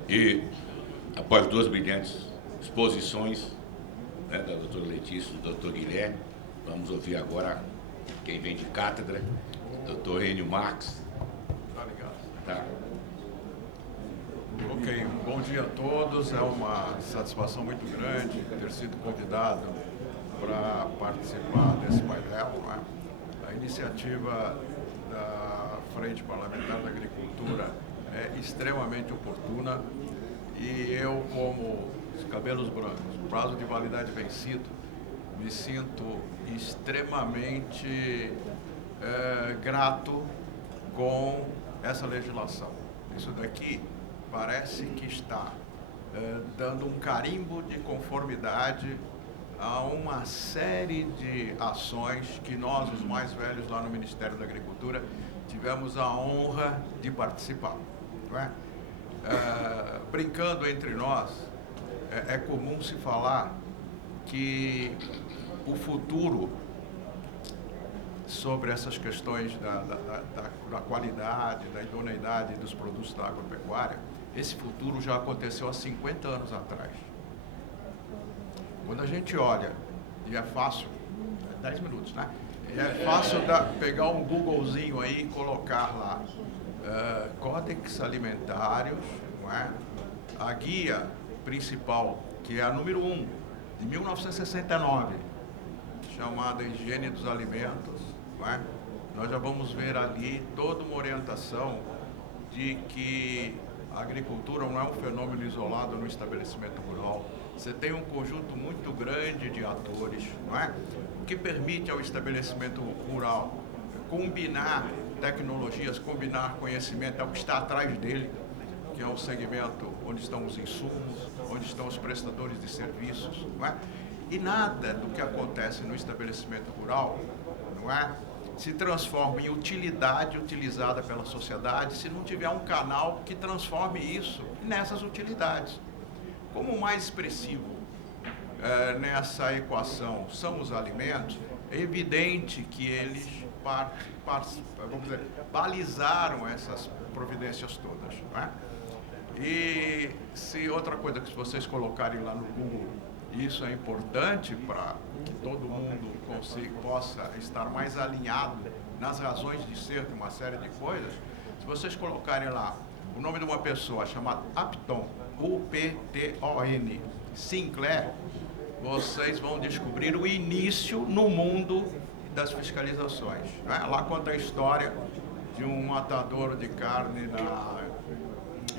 E, após 2 brilhantes exposições, da doutora Letícia e do doutor Guilherme, vamos ouvir agora quem vem de cátedra, doutor Enio Marques. Tá. Ok, bom dia a todos. É uma satisfação muito grande ter sido convidado para participar desse painel. Né? A iniciativa da Frente Parlamentar da Agricultura é extremamente oportuna e eu, como os cabelos brancos, prazo de validade vencido, me sinto extremamente grato com essa legislação. Isso daqui parece que está dando um carimbo de conformidade a uma série de ações que nós, os mais velhos lá no Ministério da Agricultura, tivemos a honra de participar. Não é? Brincando entre nós, é comum se falar que o futuro sobre essas questões da qualidade, da idoneidade dos produtos da agropecuária, esse futuro já aconteceu há 50 anos atrás. Quando a gente olha, e é fácil, 10 minutos, né? É fácil pegar um Googlezinho aí e colocar lá Códex Alimentários, não é? A guia principal, que é a número 1, de 1969, chamada Higiene dos Alimentos, não é? Nós já vamos ver ali toda uma orientação de que a agricultura não é um fenômeno isolado no estabelecimento rural. Você tem um conjunto muito grande de atores, não é? O que permite ao estabelecimento rural combinar tecnologias, combinar conhecimento, é o que está atrás dele, que é o segmento onde estão os insumos, onde estão os prestadores de serviços, não é? E nada do que acontece no estabelecimento rural, não é, se transforma em utilidade utilizada pela sociedade se não tiver um canal que transforme isso nessas utilidades. Como o mais expressivo nessa equação são os alimentos, é evidente que eles vamos dizer, balizaram essas providências todas. Não é? E se outra coisa que vocês colocarem lá no Google, isso é importante para que todo mundo possa estar mais alinhado nas razões de ser de uma série de coisas, se vocês colocarem lá o nome de uma pessoa chamada Upton, U-P-T-O-N, Sinclair, vocês vão descobrir o início no mundo das fiscalizações. Né? Lá conta a história de um matador de carne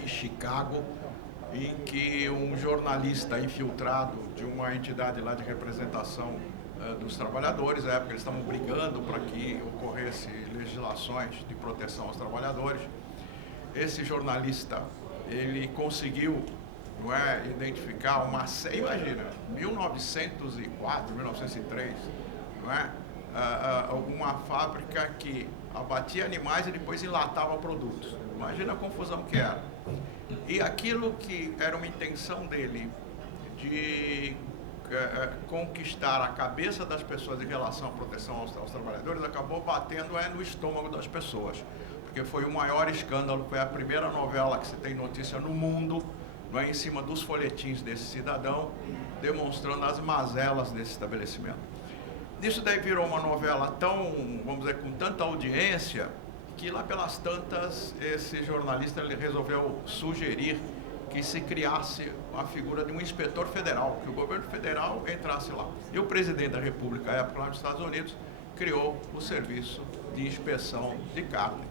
em Chicago, em que um jornalista infiltrado de uma entidade lá de representação dos trabalhadores, na época eles estavam brigando para que ocorresse legislações de proteção aos trabalhadores. Esse jornalista, ele conseguiu, não é, identificar imagina, 1904, 1903, não é, uma fábrica que abatia animais e depois enlatava produtos. Imagina a confusão que era. E aquilo que era uma intenção dele de conquistar a cabeça das pessoas em relação à proteção aos trabalhadores, acabou batendo no estômago das pessoas, porque foi o maior escândalo, foi a primeira novela que se tem notícia no mundo, não é, em cima dos folhetins desse cidadão, demonstrando as mazelas desse estabelecimento. Isso daí virou uma novela tão, vamos dizer, com tanta audiência, que lá pelas tantas, esse jornalista ele resolveu sugerir que se criasse a figura de um inspetor federal, que o governo federal entrasse lá. E o presidente da República, à época lá nos Estados Unidos, criou o serviço de inspeção de carne.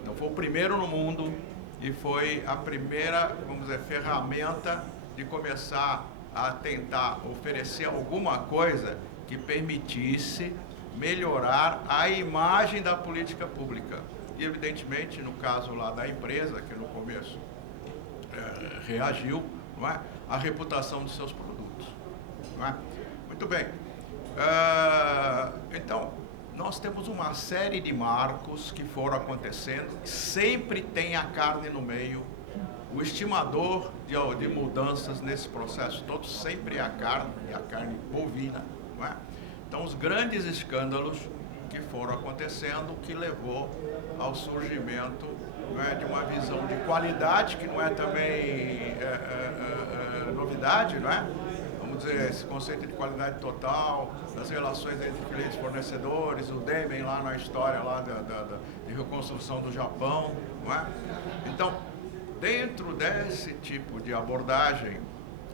Então foi o primeiro no mundo e foi a primeira, vamos dizer, ferramenta de começar a tentar oferecer alguma coisa que permitisse melhorar a imagem da política pública. E, evidentemente, no caso lá da empresa, que no começo reagiu, não é, a reputação de seus produtos. Não é? Muito bem. Então, nós temos uma série de marcos que foram acontecendo, sempre tem a carne no meio, o estimador de mudanças nesse processo todo sempre é a carne, e a carne bovina. Não é? Então, os grandes escândalos que foram acontecendo, que levou ao surgimento, não é, de uma visão de qualidade, que não é também novidade, não é? Vamos dizer, esse conceito de qualidade total, das relações entre clientes e fornecedores, o Demen lá na história lá de reconstrução do Japão, não é? Então, dentro desse tipo de abordagem,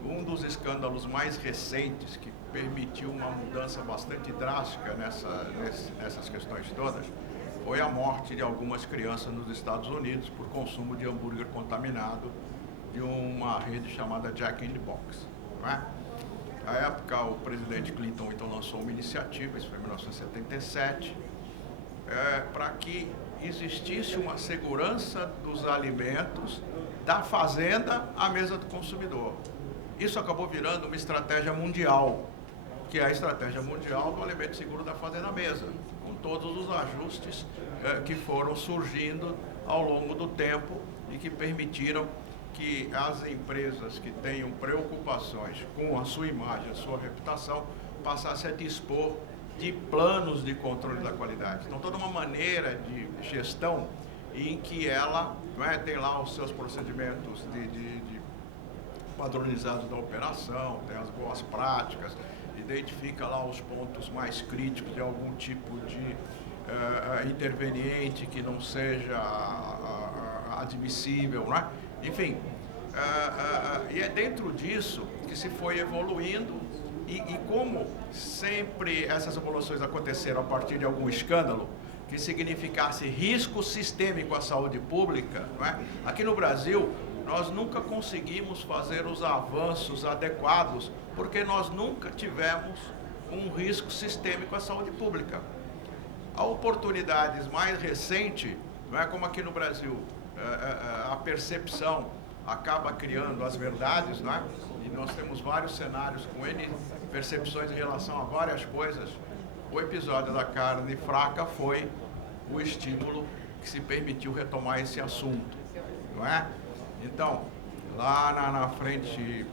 um dos escândalos mais recentes que permitiu uma mudança bastante drástica nessas questões todas foi a morte de algumas crianças nos Estados Unidos por consumo de hambúrguer contaminado de uma rede chamada Jack in the Box. Não é? Na época, o presidente Clinton então lançou uma iniciativa, isso foi em 1977, para que existisse uma segurança dos alimentos da fazenda à mesa do consumidor. Isso acabou virando uma estratégia mundial, que é a estratégia mundial do alimento seguro da fazenda à mesa, com todos os ajustes que foram surgindo ao longo do tempo e que permitiram que as empresas que tenham preocupações com a sua imagem, a sua reputação, passassem a dispor de planos de controle da qualidade. Então, toda uma maneira de gestão em que ela, não é, tem lá os seus procedimentos de padronizados da operação, tem as boas práticas, identifica lá os pontos mais críticos de algum tipo de interveniente que não seja admissível, não é? Enfim, e é dentro disso que se foi evoluindo e como sempre essas evoluções aconteceram a partir de algum escândalo que significasse risco sistêmico à saúde pública, não é? Aqui no Brasil, nós nunca conseguimos fazer os avanços adequados porque nós nunca tivemos um risco sistêmico à saúde pública. A oportunidades mais recentes, não é, como aqui no Brasil, a percepção acaba criando as verdades, não é? E nós temos vários cenários com N percepções em relação a várias coisas. O episódio da carne fraca foi o estímulo que se permitiu retomar esse assunto, não é? Então, lá na frente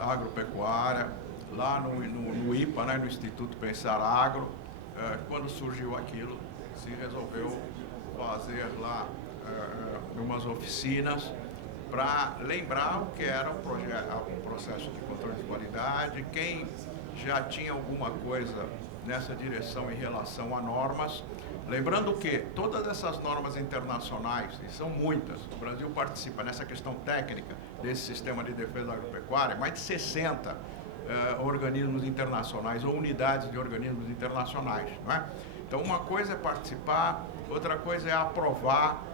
agropecuária, lá no IPA, né, no Instituto Pensar Agro, quando surgiu aquilo, se resolveu fazer lá umas oficinas para lembrar o que era um processo de controle de qualidade, quem já tinha alguma coisa nessa direção em relação a normas. Lembrando que todas essas normas internacionais, e são muitas, o Brasil participa nessa questão técnica desse sistema de defesa agropecuária, mais de 60 organismos internacionais ou unidades de organismos internacionais, não é? Então, uma coisa é participar, outra coisa é aprovar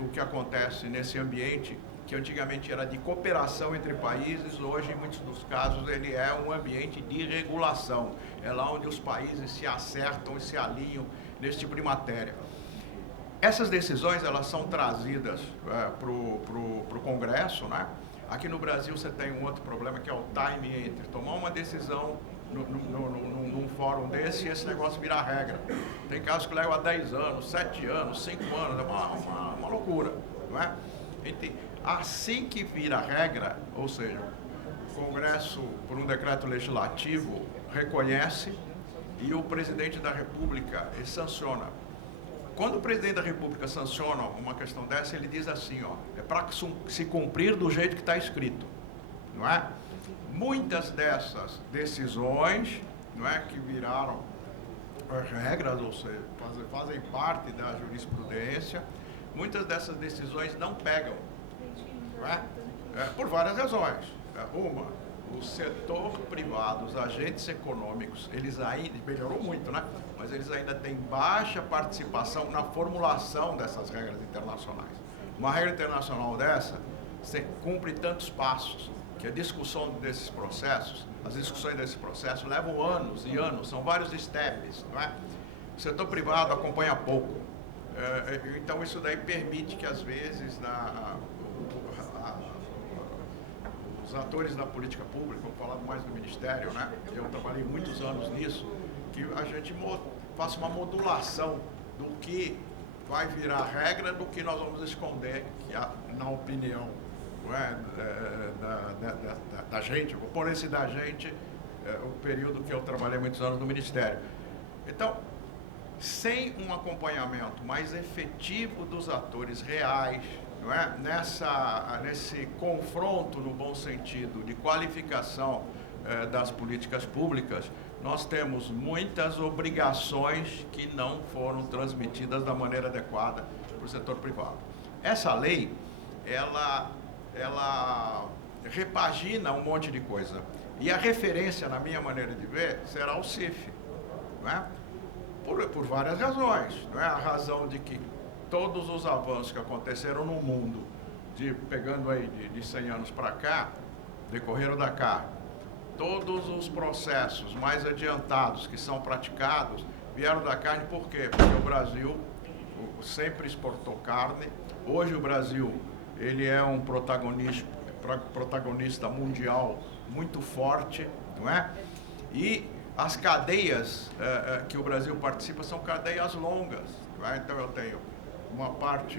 o que acontece nesse ambiente que antigamente era de cooperação entre países, hoje, em muitos dos casos, ele é um ambiente de regulação. É lá onde os países se acertam e se alinham nesse tipo de matéria. Essas decisões, elas são trazidas para o Congresso, né? Aqui no Brasil você tem um outro problema, que é o time entre tomar uma decisão num fórum desse e esse negócio virar regra. Tem casos que levam 10 anos, 7 anos, 5 anos, é uma loucura, não é? Assim que vira regra, ou seja, o Congresso, por um decreto legislativo, reconhece e o presidente da República sanciona. Quando o presidente da República sanciona uma questão dessa, ele diz assim, ó, é para se cumprir do jeito que está escrito, não é? Muitas dessas decisões, não é, que viraram regras, ou seja, fazem parte da jurisprudência, muitas dessas decisões não pegam, não é? Por várias razões. Uma, o setor privado, os agentes econômicos, eles ainda, melhorou muito, né? Mas eles ainda têm baixa participação na formulação dessas regras internacionais. Uma regra internacional dessa cumpre tantos passos, que a discussão desses processos, as discussões desses processos levam anos e anos, são vários steps, não é? O setor privado acompanha pouco. Então isso daí permite que às vezes os atores da política pública, vou falar mais do Ministério, né? Eu trabalhei muitos anos nisso, que a gente faça uma modulação do que vai virar regra, do que nós vamos esconder, que na opinião, não é, da gente, vou pôr esse da gente, o período que eu trabalhei muitos anos no Ministério. Então, sem um acompanhamento mais efetivo dos atores reais, não é? Nesse confronto, no bom sentido, de qualificação das políticas públicas, nós temos muitas obrigações que não foram transmitidas da maneira adequada para o setor privado. Essa lei, ela repagina um monte de coisa. E a referência, na minha maneira de ver, será o CIF, não é? Por várias razões, não é? A razão de que todos os avanços que aconteceram no mundo, pegando aí de 100 anos para cá, decorreram da cá. Todos os processos mais adiantados que são praticados vieram da carne. Por quê? Porque o Brasil sempre exportou carne. Hoje o Brasil, ele é um protagonista mundial muito forte, não é? E as cadeias que o Brasil participa são cadeias longas, não é? Então eu tenho uma parte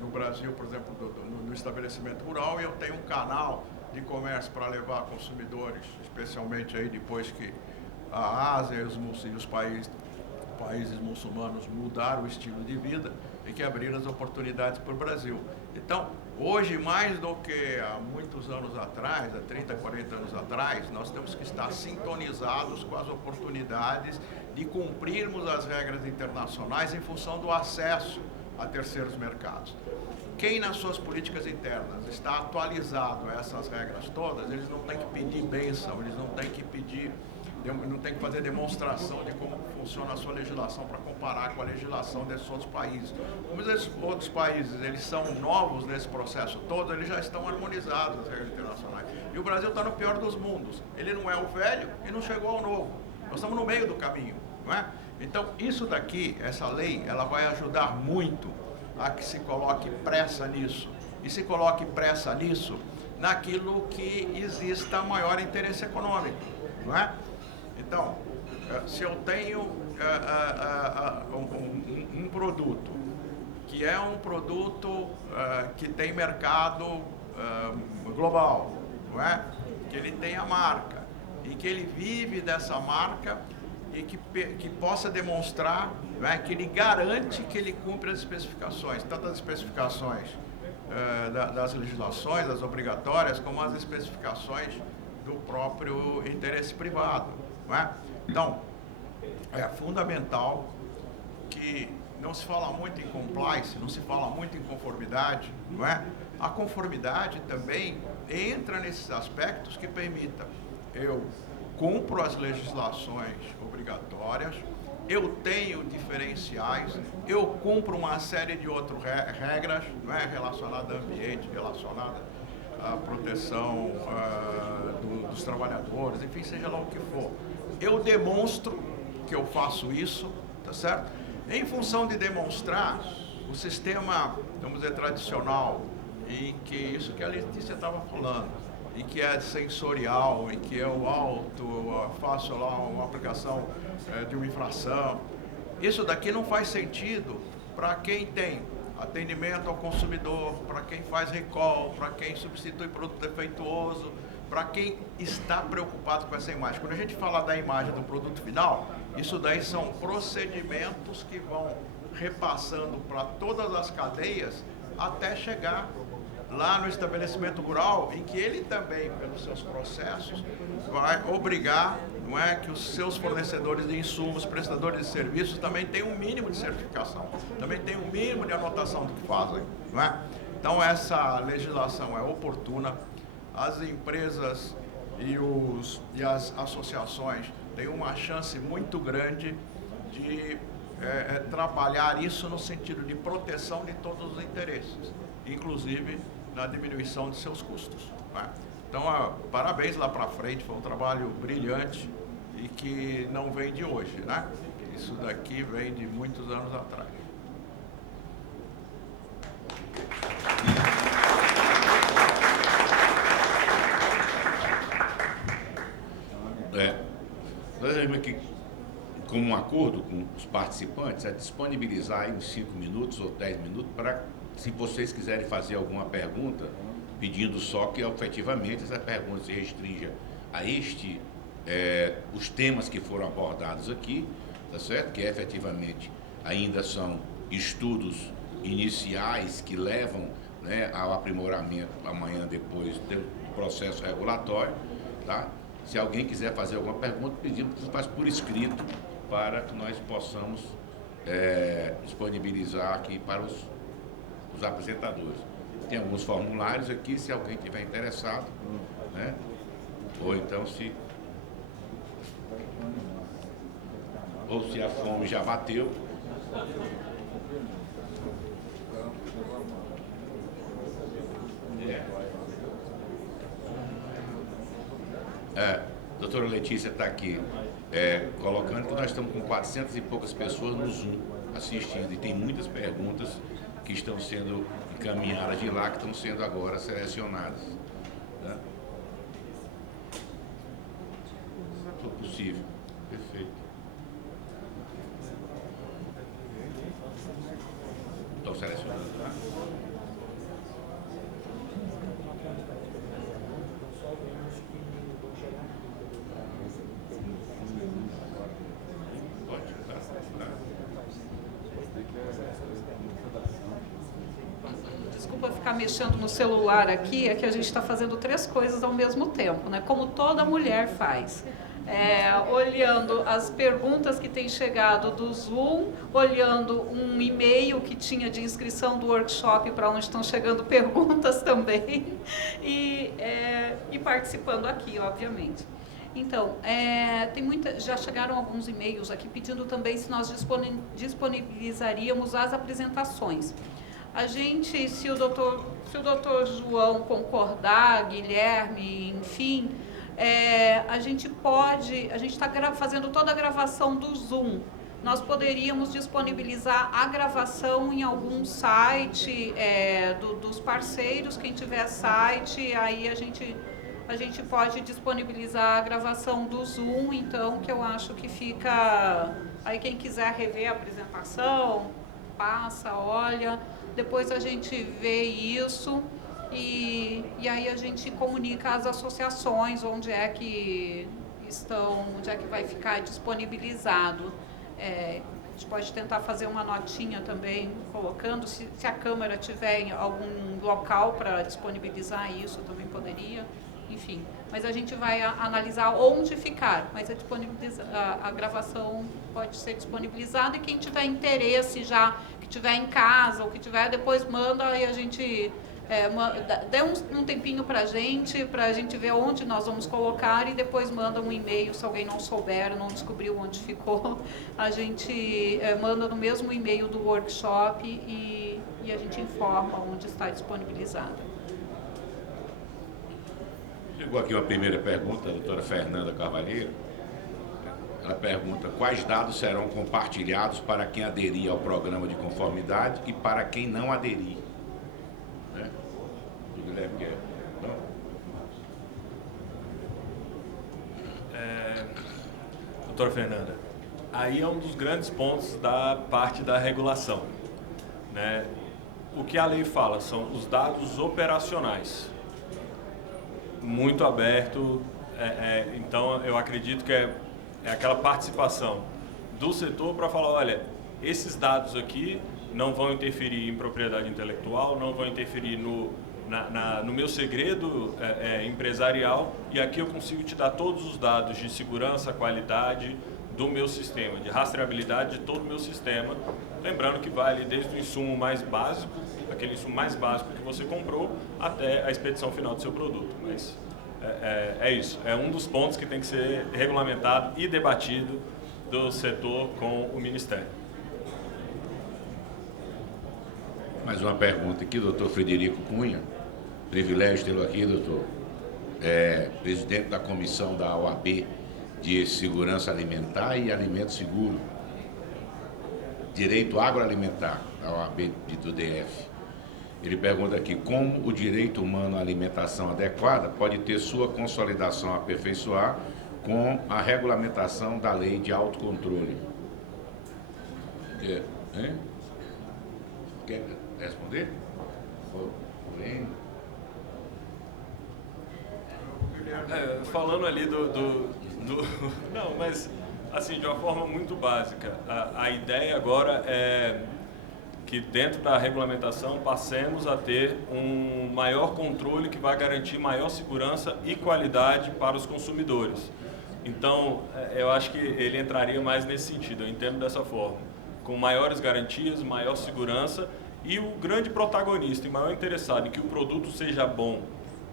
no Brasil, por exemplo, no estabelecimento rural, e eu tenho um canal de comércio para levar consumidores, especialmente aí depois que a Ásia e os países muçulmanos mudaram o estilo de vida e que abriram as oportunidades para o Brasil. Então, hoje, mais do que há muitos anos atrás, há 30, 40 anos atrás, nós temos que estar sintonizados com as oportunidades de cumprirmos as regras internacionais em função do acesso a terceiros mercados. Quem nas suas políticas internas está atualizado a essas regras todas, eles não têm que pedir bênção, eles não têm que fazer demonstração de como funciona a sua legislação para comparar com a legislação desses outros países. Como esses outros países, eles são novos nesse processo todo, eles já estão harmonizados as regras internacionais. E o Brasil está no pior dos mundos. Ele não é o velho e não chegou ao novo. Nós estamos no meio do caminho, não é? Então, isso daqui, essa lei, ela vai ajudar muito a que se coloque pressa nisso. E se coloque pressa nisso naquilo que exista maior interesse econômico, não é? Então, se eu tenho um produto que é um produto que tem mercado global, não é? Que ele tem a marca e que ele vive dessa marca e que possa demonstrar, não é? Que ele garante que ele cumpre as especificações, tanto as especificações das legislações, das obrigatórias, como as especificações do próprio interesse privado. Não é? Então, é fundamental que não se fala muito em compliance, não se fala muito em conformidade, não é? A conformidade também entra nesses aspectos que permita eu cumpro as legislações obrigatórias, eu tenho diferenciais, eu cumpro uma série de outras regras, não é, relacionadas ao ambiente, relacionadas à proteção dos trabalhadores, enfim, seja lá o que for. Eu demonstro que eu faço isso, tá certo? Em função de demonstrar, o sistema, vamos dizer, tradicional, em que isso que a Letícia estava falando, em que é sensorial, em que é o alto, eu faço lá uma aplicação de uma infração. Isso daqui não faz sentido para quem tem atendimento ao consumidor, para quem faz recall, para quem substitui produto defeituoso, para quem está preocupado com essa imagem. Quando a gente fala da imagem do produto final, isso daí são procedimentos que vão repassando para todas as cadeias até chegar lá no estabelecimento rural, em que ele também, pelos seus processos, vai obrigar, não é, que os seus fornecedores de insumos, prestadores de serviços, também tenham um mínimo de certificação, também tenham um mínimo de anotação do que fazem, não é? Então, essa legislação é oportuna, as empresas e as associações têm uma chance muito grande de trabalhar isso no sentido de proteção de todos os interesses, inclusive na diminuição de seus custos, né? Então, parabéns lá para frente, foi um trabalho brilhante e que não vem de hoje, né? Isso daqui vem de muitos anos atrás. Nós temos aqui, como um acordo com os participantes, disponibilizar aí uns 5 minutos ou 10 minutos para, se vocês quiserem fazer alguma pergunta, pedindo só que efetivamente essa pergunta se restrinja a os temas que foram abordados aqui, tá certo? Que efetivamente ainda são estudos iniciais que levam, né, ao aprimoramento amanhã depois do processo regulatório, tá? Se alguém quiser fazer alguma pergunta, pedimos que faça por escrito para que nós possamos disponibilizar aqui para os apresentadores. Tem alguns formulários aqui, se alguém tiver interessado, né? Ou então se a fome já bateu. Doutora Letícia está aqui colocando que nós estamos com 400 e poucas pessoas no Zoom assistindo, e tem muitas perguntas que estão sendo encaminhadas de lá, que estão sendo agora selecionadas, né? Se for possível. Perfeito. Estou selecionando, tá? Desculpa ficar mexendo no celular aqui, é que a gente está fazendo 3 coisas ao mesmo tempo, né? Como toda mulher faz. Olhando as perguntas que têm chegado do Zoom, olhando um e-mail que tinha de inscrição do workshop para onde estão chegando perguntas também, e participando aqui, obviamente. Então, já chegaram alguns e-mails aqui pedindo também se nós disponibilizaríamos as apresentações. A gente, se o doutor João concordar, Guilherme, enfim, a gente está fazendo toda a gravação do Zoom. Nós poderíamos disponibilizar a gravação em algum site dos parceiros, quem tiver site, aí a gente pode disponibilizar a gravação do Zoom, então, que eu acho que fica... Aí quem quiser rever a apresentação, passa, olha, depois a gente vê isso e aí a gente comunica às associações onde é que vai ficar disponibilizado. A gente pode tentar fazer uma notinha também, colocando, se a Câmara tiver algum local para disponibilizar isso, também poderia. Enfim, mas a gente vai analisar onde ficar, mas a gravação pode ser disponibilizada, e quem tiver interesse já, que tiver em casa ou que tiver, depois manda e a gente dê um tempinho para a gente ver onde nós vamos colocar e depois manda um e-mail, se alguém não souber, não descobriu onde ficou, a gente manda no mesmo e-mail do workshop e a gente informa onde está disponibilizada. Chegou aqui uma primeira pergunta, da doutora Fernanda Carvalheiro. Ela pergunta: quais dados serão compartilhados para quem aderir ao programa de conformidade e para quem não aderir? Né? O Guilherme quer. Doutora Fernanda, aí é um dos grandes pontos da parte da regulação, né? O que a lei fala são os dados operacionais, muito aberto, então eu acredito que é aquela participação do setor para falar, olha, esses dados aqui não vão interferir em propriedade intelectual, não vão interferir no meu segredo empresarial, e aqui eu consigo te dar todos os dados de segurança, qualidade do meu sistema, de rastreabilidade de todo o meu sistema, lembrando que vale desde o insumo mais básico, aquele insumo mais básico que você comprou, até a expedição final do seu produto. Mas é isso, é um dos pontos que tem que ser regulamentado e debatido do setor com o Ministério. Mais uma pergunta aqui, doutor Frederico Cunha. Privilégio tê-lo aqui, doutor. Presidente da comissão da OAB de Segurança Alimentar e Alimento Seguro. Direito Agroalimentar, da OAB do DF. Ele pergunta aqui: como o direito humano à alimentação adequada pode ter sua consolidação a aperfeiçoar com a regulamentação da lei de autocontrole? Quer responder? Falando ali não, mas assim, de uma forma muito básica, a ideia agora é que dentro da regulamentação passemos a ter um maior controle que vai garantir maior segurança e qualidade para os consumidores. Então, eu acho que ele entraria mais nesse sentido, eu entendo dessa forma, com maiores garantias, maior segurança, e o grande protagonista e maior interessado em que o produto seja bom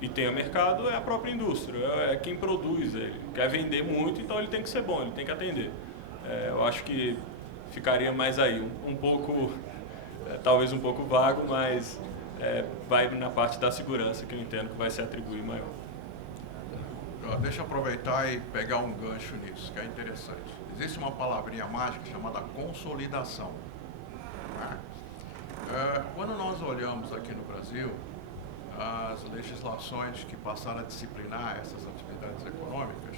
e tenha mercado é a própria indústria, é quem produz, ele quer vender muito, então ele tem que ser bom, ele tem que atender. Eu acho que ficaria mais aí, um pouco, talvez um pouco vago, mas vai na parte da segurança que eu entendo que vai se atribuir maior. Deixa eu aproveitar e pegar um gancho nisso, que é interessante. Existe uma palavrinha mágica chamada consolidação. Quando nós olhamos aqui no Brasil, as legislações que passaram a disciplinar essas atividades econômicas,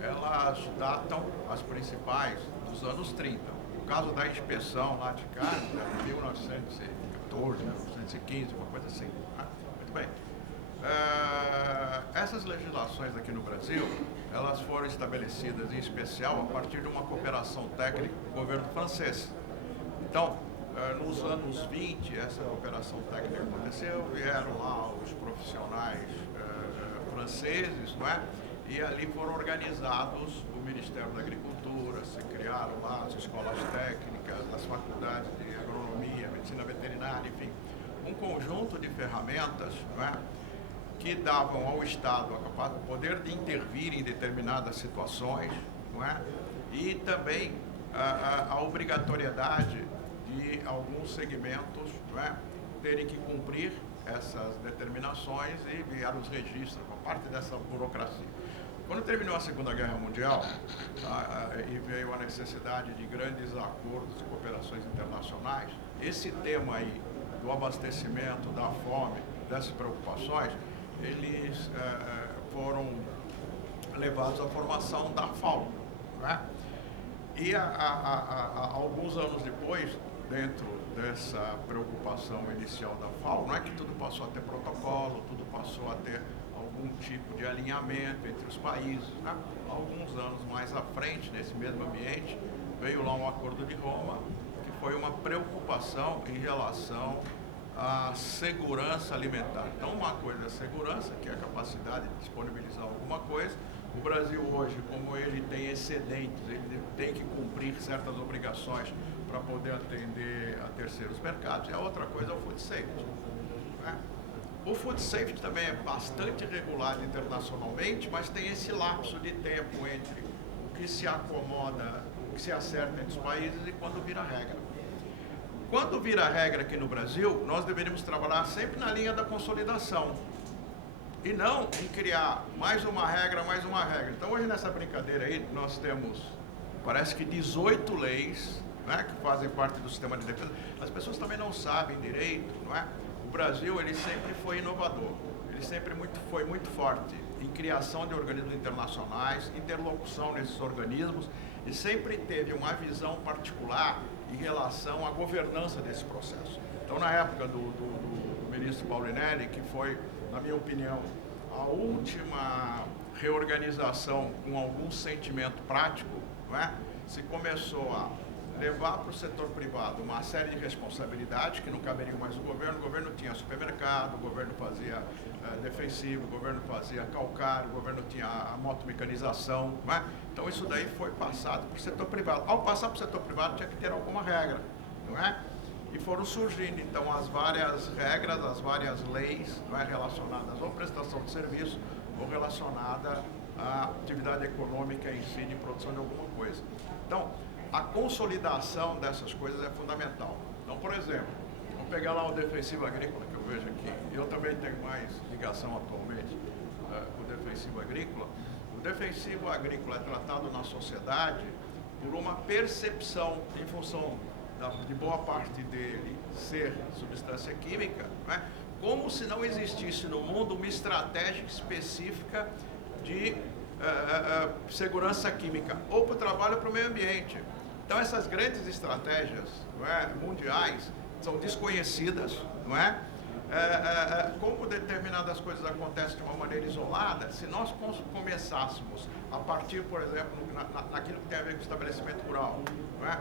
elas datam as principais dos anos 30. No caso da inspeção lá de carne, de 1914, 1915, uma coisa assim. Muito bem. Essas legislações aqui no Brasil, elas foram estabelecidas em especial a partir de uma cooperação técnica com o governo francês. Então, nos anos 20, essa operação técnica aconteceu, vieram lá os profissionais franceses, não é? E ali foram organizados o Ministério da Agricultura, se criaram lá as escolas técnicas, as faculdades de agronomia, medicina veterinária, enfim, um conjunto de ferramentas, não é? Que davam ao Estado o poder de intervir em determinadas situações, não é? E também a obrigatoriedade de alguns segmentos, não é, terem que cumprir essas determinações e enviar os registros, uma parte dessa burocracia. Quando terminou a Segunda Guerra Mundial, e veio a necessidade de grandes acordos e cooperações internacionais, esse tema aí do abastecimento, da fome, dessas preocupações, eles foram levados à formação da FAO, não é? E alguns anos depois, dentro dessa preocupação inicial da FAO, não é que tudo passou a ter protocolo, tudo passou a ter algum tipo de alinhamento entre os países, né? Alguns anos mais à frente, nesse mesmo ambiente, veio lá um Acordo de Roma, que foi uma preocupação em relação à segurança alimentar. Então, uma coisa é a segurança, que é a capacidade de disponibilizar alguma coisa. O Brasil hoje, como ele tem excedentes, ele tem que cumprir certas obrigações para poder atender a terceiros mercados. E a outra coisa é o food safety, né? O food safety também é bastante regulado internacionalmente, mas tem esse lapso de tempo entre o que se acomoda, o que se acerta entre os países e quando vira regra. Quando vira regra aqui no Brasil, nós deveríamos trabalhar sempre na linha da consolidação e não em criar mais uma regra, mais uma regra. Então hoje nessa brincadeira aí nós temos, parece que 18 leis, né, que fazem parte do sistema de defesa. As pessoas também não sabem direito, não é? O Brasil, ele sempre foi inovador, ele sempre foi muito forte em criação de organismos internacionais, interlocução nesses organismos, e sempre teve uma visão particular em relação à governança desse processo. Então, na época do ministro Paulinelli, que foi, na minha opinião, a última reorganização com algum sentimento prático, não é? Se começou a levar para o setor privado uma série de responsabilidades que não caberiam mais no governo. O governo tinha supermercado, o governo fazia defensivo, o governo fazia calcário, o governo tinha a motomecanização, não é? Então isso daí foi passado para o setor privado. Ao passar para o setor privado tinha que ter alguma regra, não é? E foram surgindo então as várias regras, as várias leis, não é, relacionadas ou à prestação de serviço ou relacionada à atividade econômica em si de produção de alguma coisa. Então, a consolidação dessas coisas é fundamental. Então, por exemplo, vamos pegar lá o defensivo agrícola que eu vejo aqui. Eu também tenho mais ligação atualmente com o defensivo agrícola. O defensivo agrícola é tratado na sociedade por uma percepção em função de boa parte dele ser substância química, né? Como se não existisse no mundo uma estratégia específica de segurança química, ou para o trabalho ou para o meio ambiente. Então essas grandes estratégias, não é, mundiais são desconhecidas, não é? Como determinadas coisas acontecem de uma maneira isolada, se nós começássemos a partir, por exemplo, naquilo que tem a ver com o estabelecimento rural, não é?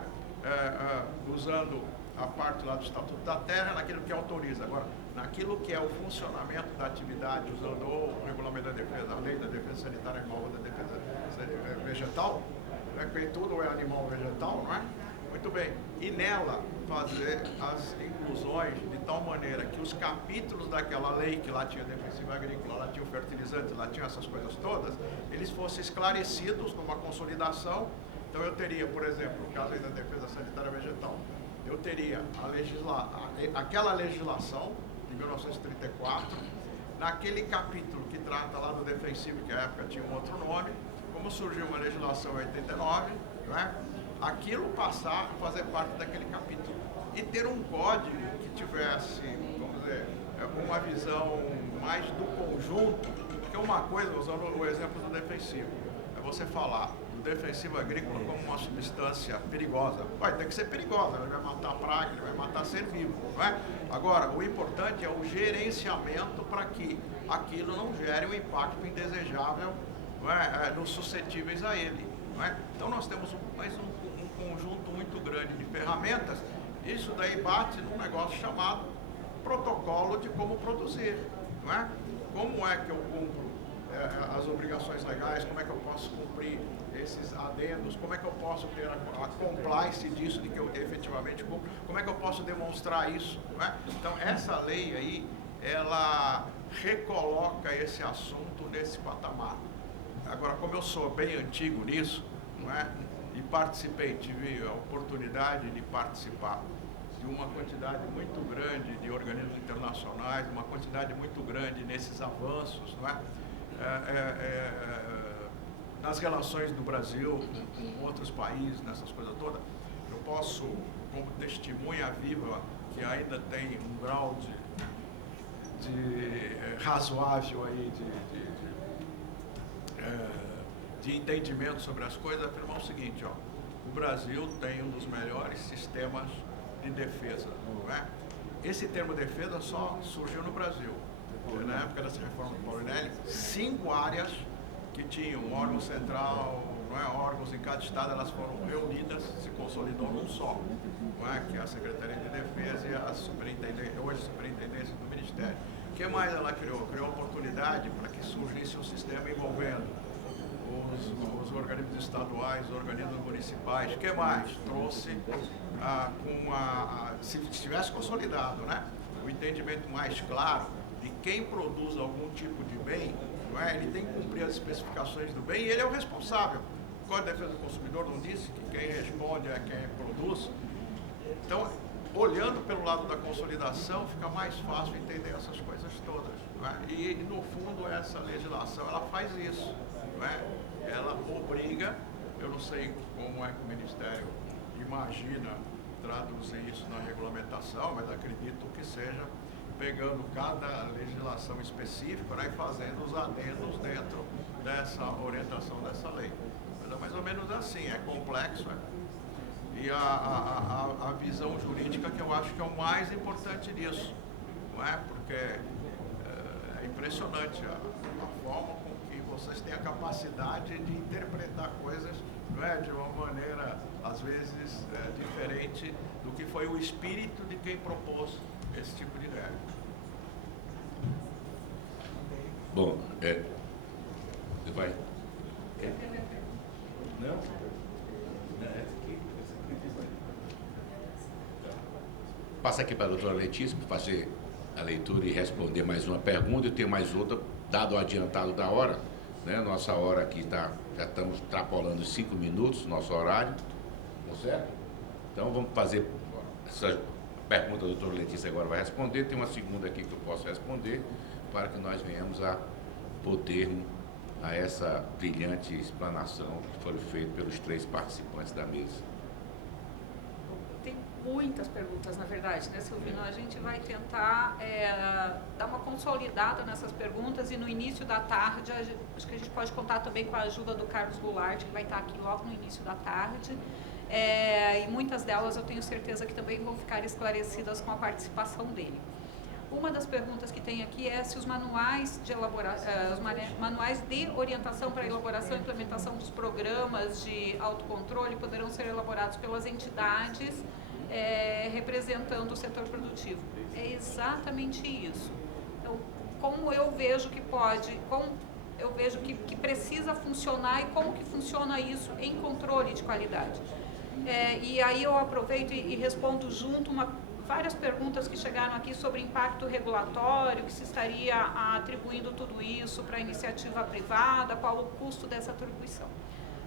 Usando a parte lá do Estatuto da Terra, naquilo que autoriza. Agora, naquilo que é o funcionamento da atividade, usando ou o regulamento da defesa, a lei da defesa sanitária animal ou da defesa vegetal, né, que tudo é animal ou vegetal, não é? Muito bem. E nela fazer as inclusões de tal maneira que os capítulos daquela lei, que lá tinha defensiva agrícola, lá tinha o fertilizante, lá tinha essas coisas todas, eles fossem esclarecidos numa consolidação. Então eu teria, por exemplo, no caso aí da defesa sanitária vegetal, eu teria aquela legislação de 1934, naquele capítulo que trata lá do defensivo, que à época tinha um outro nome, como surgiu uma legislação em 89, não é? Aquilo passar a fazer parte daquele capítulo. E ter um código que tivesse, vamos dizer, uma visão mais do conjunto, porque uma coisa, usando o exemplo do defensivo, é você falar do defensivo agrícola como uma substância perigosa. Vai ter que ser perigosa, ele vai matar praga, ele vai matar ser vivo, não é? Agora, o importante é o gerenciamento para que aquilo não gere um impacto indesejável, não é? Nos suscetíveis a ele, não é? Então nós temos um conjunto muito grande de ferramentas. Isso daí bate num negócio chamado protocolo de como produzir, não é? Como é que eu cumpro as obrigações legais, como é que eu posso cumprir esses adendos, como é que eu posso ter a compliance disso, de que eu efetivamente cumpro, como é que eu posso demonstrar isso, não é? Então essa lei aí, ela recoloca esse assunto nesse patamar. Agora, como eu sou bem antigo nisso, não é? E tive a oportunidade de participar de uma quantidade muito grande de organismos internacionais, uma quantidade muito grande nesses avanços, não é? Nas relações do Brasil com outros países, nessas coisas todas, eu posso, como testemunha viva, que ainda tem um grau de razoável aí de entendimento sobre as coisas, afirmar o seguinte, ó: o Brasil tem um dos melhores sistemas de defesa, não é? Esse termo defesa só surgiu no Brasil. Na época dessa reforma do Paulinelli, 5 áreas que tinham um órgão central, não é? Órgãos em cada estado, elas foram reunidas, se consolidou num só, não é? Que é a Secretaria de Defesa e a Superintendência, hoje a Superintendência do Ministério. O que mais ela criou? Criou oportunidade para que surgisse um sistema envolvendo os organismos estaduais, os organismos municipais. O que mais? Trouxe se tivesse consolidado, né, o entendimento mais claro de quem produz algum tipo de bem, não é? Ele tem que cumprir as especificações do bem e ele é o responsável. O Código de Defesa do Consumidor não disse que quem responde é quem produz. Então, olhando pelo lado da consolidação, fica mais fácil entender essas coisas todas. Não é? E, no fundo, essa legislação, ela faz isso. Não é? Ela obriga, eu não sei como é que o Ministério imagina traduzir isso na regulamentação, mas acredito que seja pegando cada legislação específica, né, e fazendo os adendos dentro dessa orientação dessa lei. Mas é mais ou menos assim, é complexo, e a visão jurídica que eu acho que é o mais importante disso, não é? Porque é impressionante a forma com que vocês têm a capacidade de interpretar coisas, não é? De uma maneira, às vezes, diferente do que foi o espírito de quem propôs esse tipo de regra. Bom, vai. Não? Passa aqui para a doutora Letícia para fazer a leitura e responder mais uma pergunta e ter mais outra, dado o adiantado da hora, né? Nossa hora aqui já estamos extrapolando 5 minutos, nosso horário, tá certo? Então vamos fazer essa pergunta, a doutora Letícia agora vai responder, tem uma segunda aqui que eu posso responder, para que nós venhamos a podermos a essa brilhante explanação que foi feita pelos 3 participantes da mesa. Tem muitas perguntas, na verdade, né, Silvino? A gente vai tentar dar uma consolidada nessas perguntas e no início da tarde, acho que a gente pode contar também com a ajuda do Carlos Goulart, que vai estar aqui logo no início da tarde. E muitas delas eu tenho certeza que também vão ficar esclarecidas com a participação dele. Uma das perguntas que tem aqui é se os manuais de manuais de orientação para a elaboração e implementação dos programas de autocontrole poderão ser elaborados pelas entidades representando o setor produtivo. É exatamente isso. Então, como eu vejo que pode, como eu vejo que precisa funcionar e como que funciona isso em controle de qualidade. E aí eu aproveito e respondo junto várias perguntas que chegaram aqui sobre impacto regulatório, que se estaria atribuindo tudo isso para a iniciativa privada, qual o custo dessa atribuição.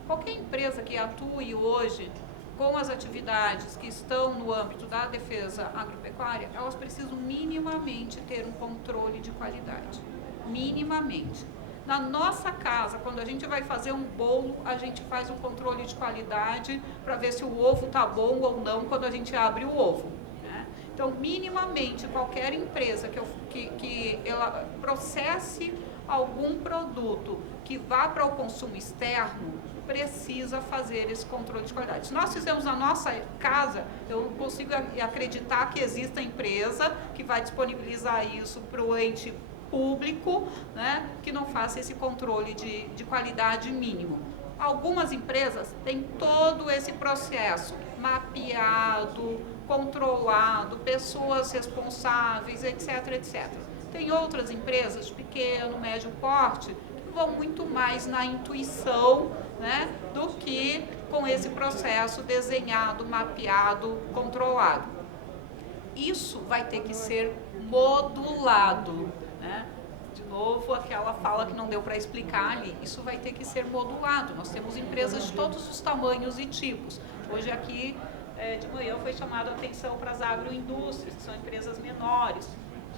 Qualquer empresa que atue hoje com as atividades que estão no âmbito da defesa agropecuária, elas precisam minimamente ter um controle de qualidade. Minimamente. Na nossa casa, quando a gente vai fazer um bolo, a gente faz um controle de qualidade para ver se o ovo está bom ou não quando a gente abre o ovo. Então, minimamente, qualquer empresa que ela processe algum produto que vá para o consumo externo, precisa fazer esse controle de qualidade. Se nós fizermos na nossa casa, eu não consigo acreditar que exista empresa que vai disponibilizar isso para o ente público, né, que não faça esse controle de qualidade mínimo. Algumas empresas têm todo esse processo mapeado, controlado, pessoas responsáveis, etc, etc. Tem outras empresas de pequeno, médio porte, que vão muito mais na intuição, né, do que com esse processo desenhado, mapeado, controlado. Isso vai ter que ser modulado, né? De novo, aquela fala que não deu para explicar ali, isso vai ter que ser modulado. Nós temos empresas de todos os tamanhos e tipos. Hoje aqui, de manhã, foi chamada a atenção para as agroindústrias, que são empresas menores.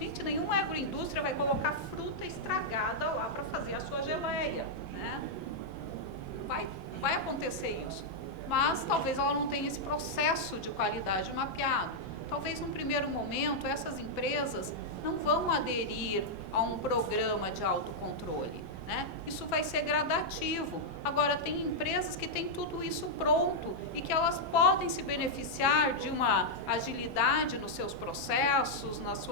Gente, nenhuma agroindústria vai colocar fruta estragada lá para fazer a sua geleia, né? Vai acontecer isso. Mas talvez ela não tenha esse processo de qualidade mapeado. Talvez, num primeiro momento, essas empresas não vão aderir a um programa de autocontrole, né? Isso vai ser gradativo. Agora, tem empresas que têm tudo isso pronto e que elas podem se beneficiar de uma agilidade nos seus processos, nas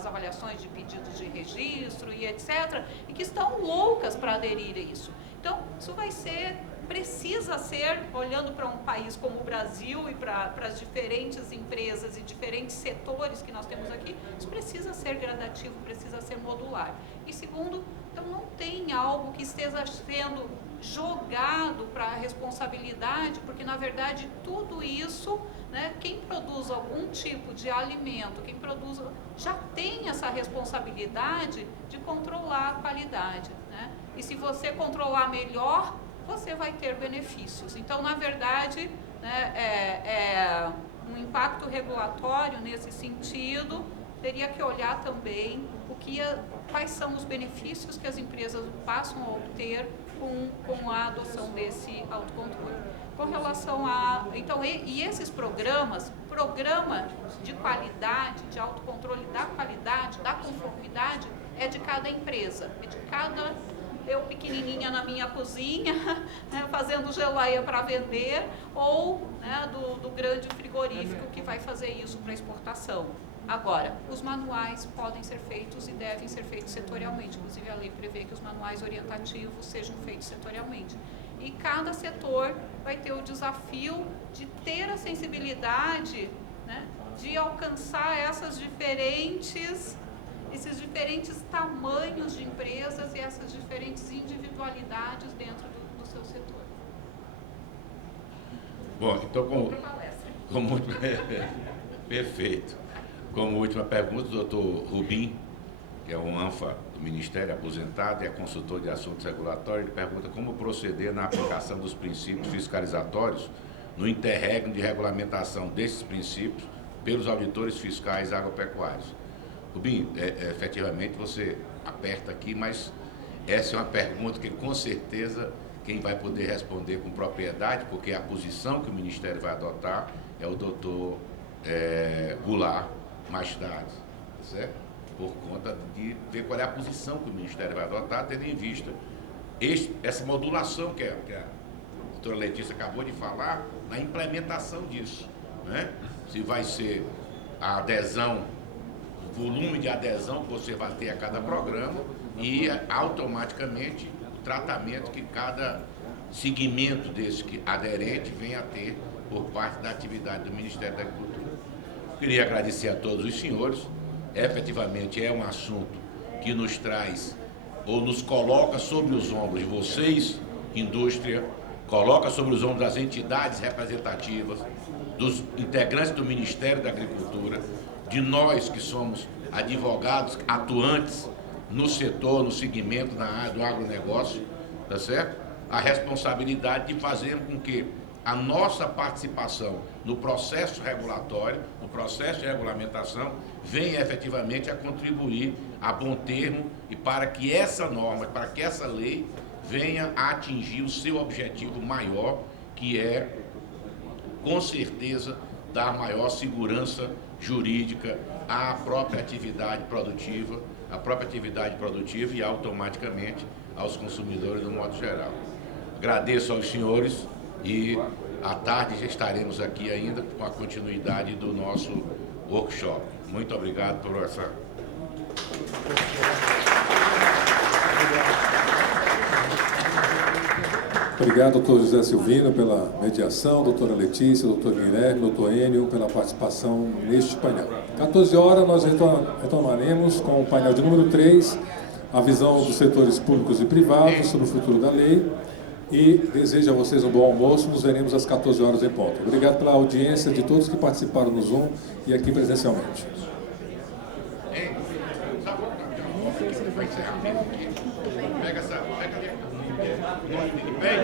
avaliações de pedidos de registro e etc., e que estão loucas para aderir a isso. Então, isso precisa ser, olhando para um país como o Brasil e para as diferentes empresas e diferentes setores que nós temos aqui, isso precisa ser gradativo, precisa ser modular. E segundo, então não tem algo que esteja sendo jogado para a responsabilidade, porque na verdade tudo isso, né, quem produz algum tipo de alimento, quem produz, já tem essa responsabilidade de controlar a qualidade, né? E se você controlar melhor, você vai ter benefícios. Então, na verdade, né, um impacto regulatório nesse sentido teria que olhar também quais são os benefícios que as empresas passam a obter com a adoção desse autocontrole. Com relação a... Então, e esses programas, programa de qualidade, de autocontrole da qualidade, da conformidade, é de cada empresa, é de cada... Eu pequenininha na minha cozinha, né, fazendo geleia para vender, ou, né, do grande frigorífico que vai fazer isso para exportação. Agora, os manuais podem ser feitos e devem ser feitos setorialmente. Inclusive, a lei prevê que os manuais orientativos sejam feitos setorialmente. E cada setor vai ter o desafio de ter a sensibilidade, né, de alcançar esses diferentes tamanhos de empresas e essas diferentes individualidades dentro do seu setor. Bom, então, perfeito. Como última pergunta, o doutor Rubim, que é um ANFA do Ministério, aposentado e é consultor de assuntos regulatórios, ele pergunta como proceder na aplicação dos princípios fiscalizatórios no interregno de regulamentação desses princípios pelos auditores fiscais agropecuários. Rubim, efetivamente você aperta aqui, mas essa é uma pergunta que com certeza quem vai poder responder com propriedade, porque a posição que o Ministério vai adotar é o doutor Goulart mais tarde, certo? Por conta de ver qual é a posição que o Ministério vai adotar, tendo em vista essa modulação que a doutora Letícia acabou de falar, na implementação disso, né? Se vai ser a adesão, o volume de adesão que você vai ter a cada programa e automaticamente o tratamento que cada segmento desse aderente vem a ter por parte da atividade do Ministério da Agricultura. Queria agradecer a todos os senhores. Efetivamente é um assunto que nos traz ou nos coloca sobre os ombros de vocês, indústria, coloca sobre os ombros das entidades representativas, dos integrantes do Ministério da Agricultura, de nós que somos advogados atuantes no setor, no segmento, na área do agronegócio, tá certo? A responsabilidade de fazer com que a nossa participação no processo regulatório, no processo de regulamentação, venha efetivamente a contribuir a bom termo e para que essa norma, para que essa lei venha a atingir o seu objetivo maior, que é, com certeza, dar maior segurança jurídica à própria atividade produtiva, e automaticamente aos consumidores do modo geral. Agradeço aos senhores e à tarde já estaremos aqui ainda com a continuidade do nosso workshop. Muito obrigado por essa... Obrigado, doutor José Silvino, pela mediação, doutora Letícia, doutor Guilherme, doutor Enio, pela participação neste painel. 14 horas nós retomaremos com o painel de número 3, a visão dos setores públicos e privados sobre o futuro da lei. E desejo a vocês um bom almoço. Nos veremos às 14 horas em ponto. Obrigado pela audiência de todos que participaram no Zoom e aqui presencialmente. Pega essa... Vem.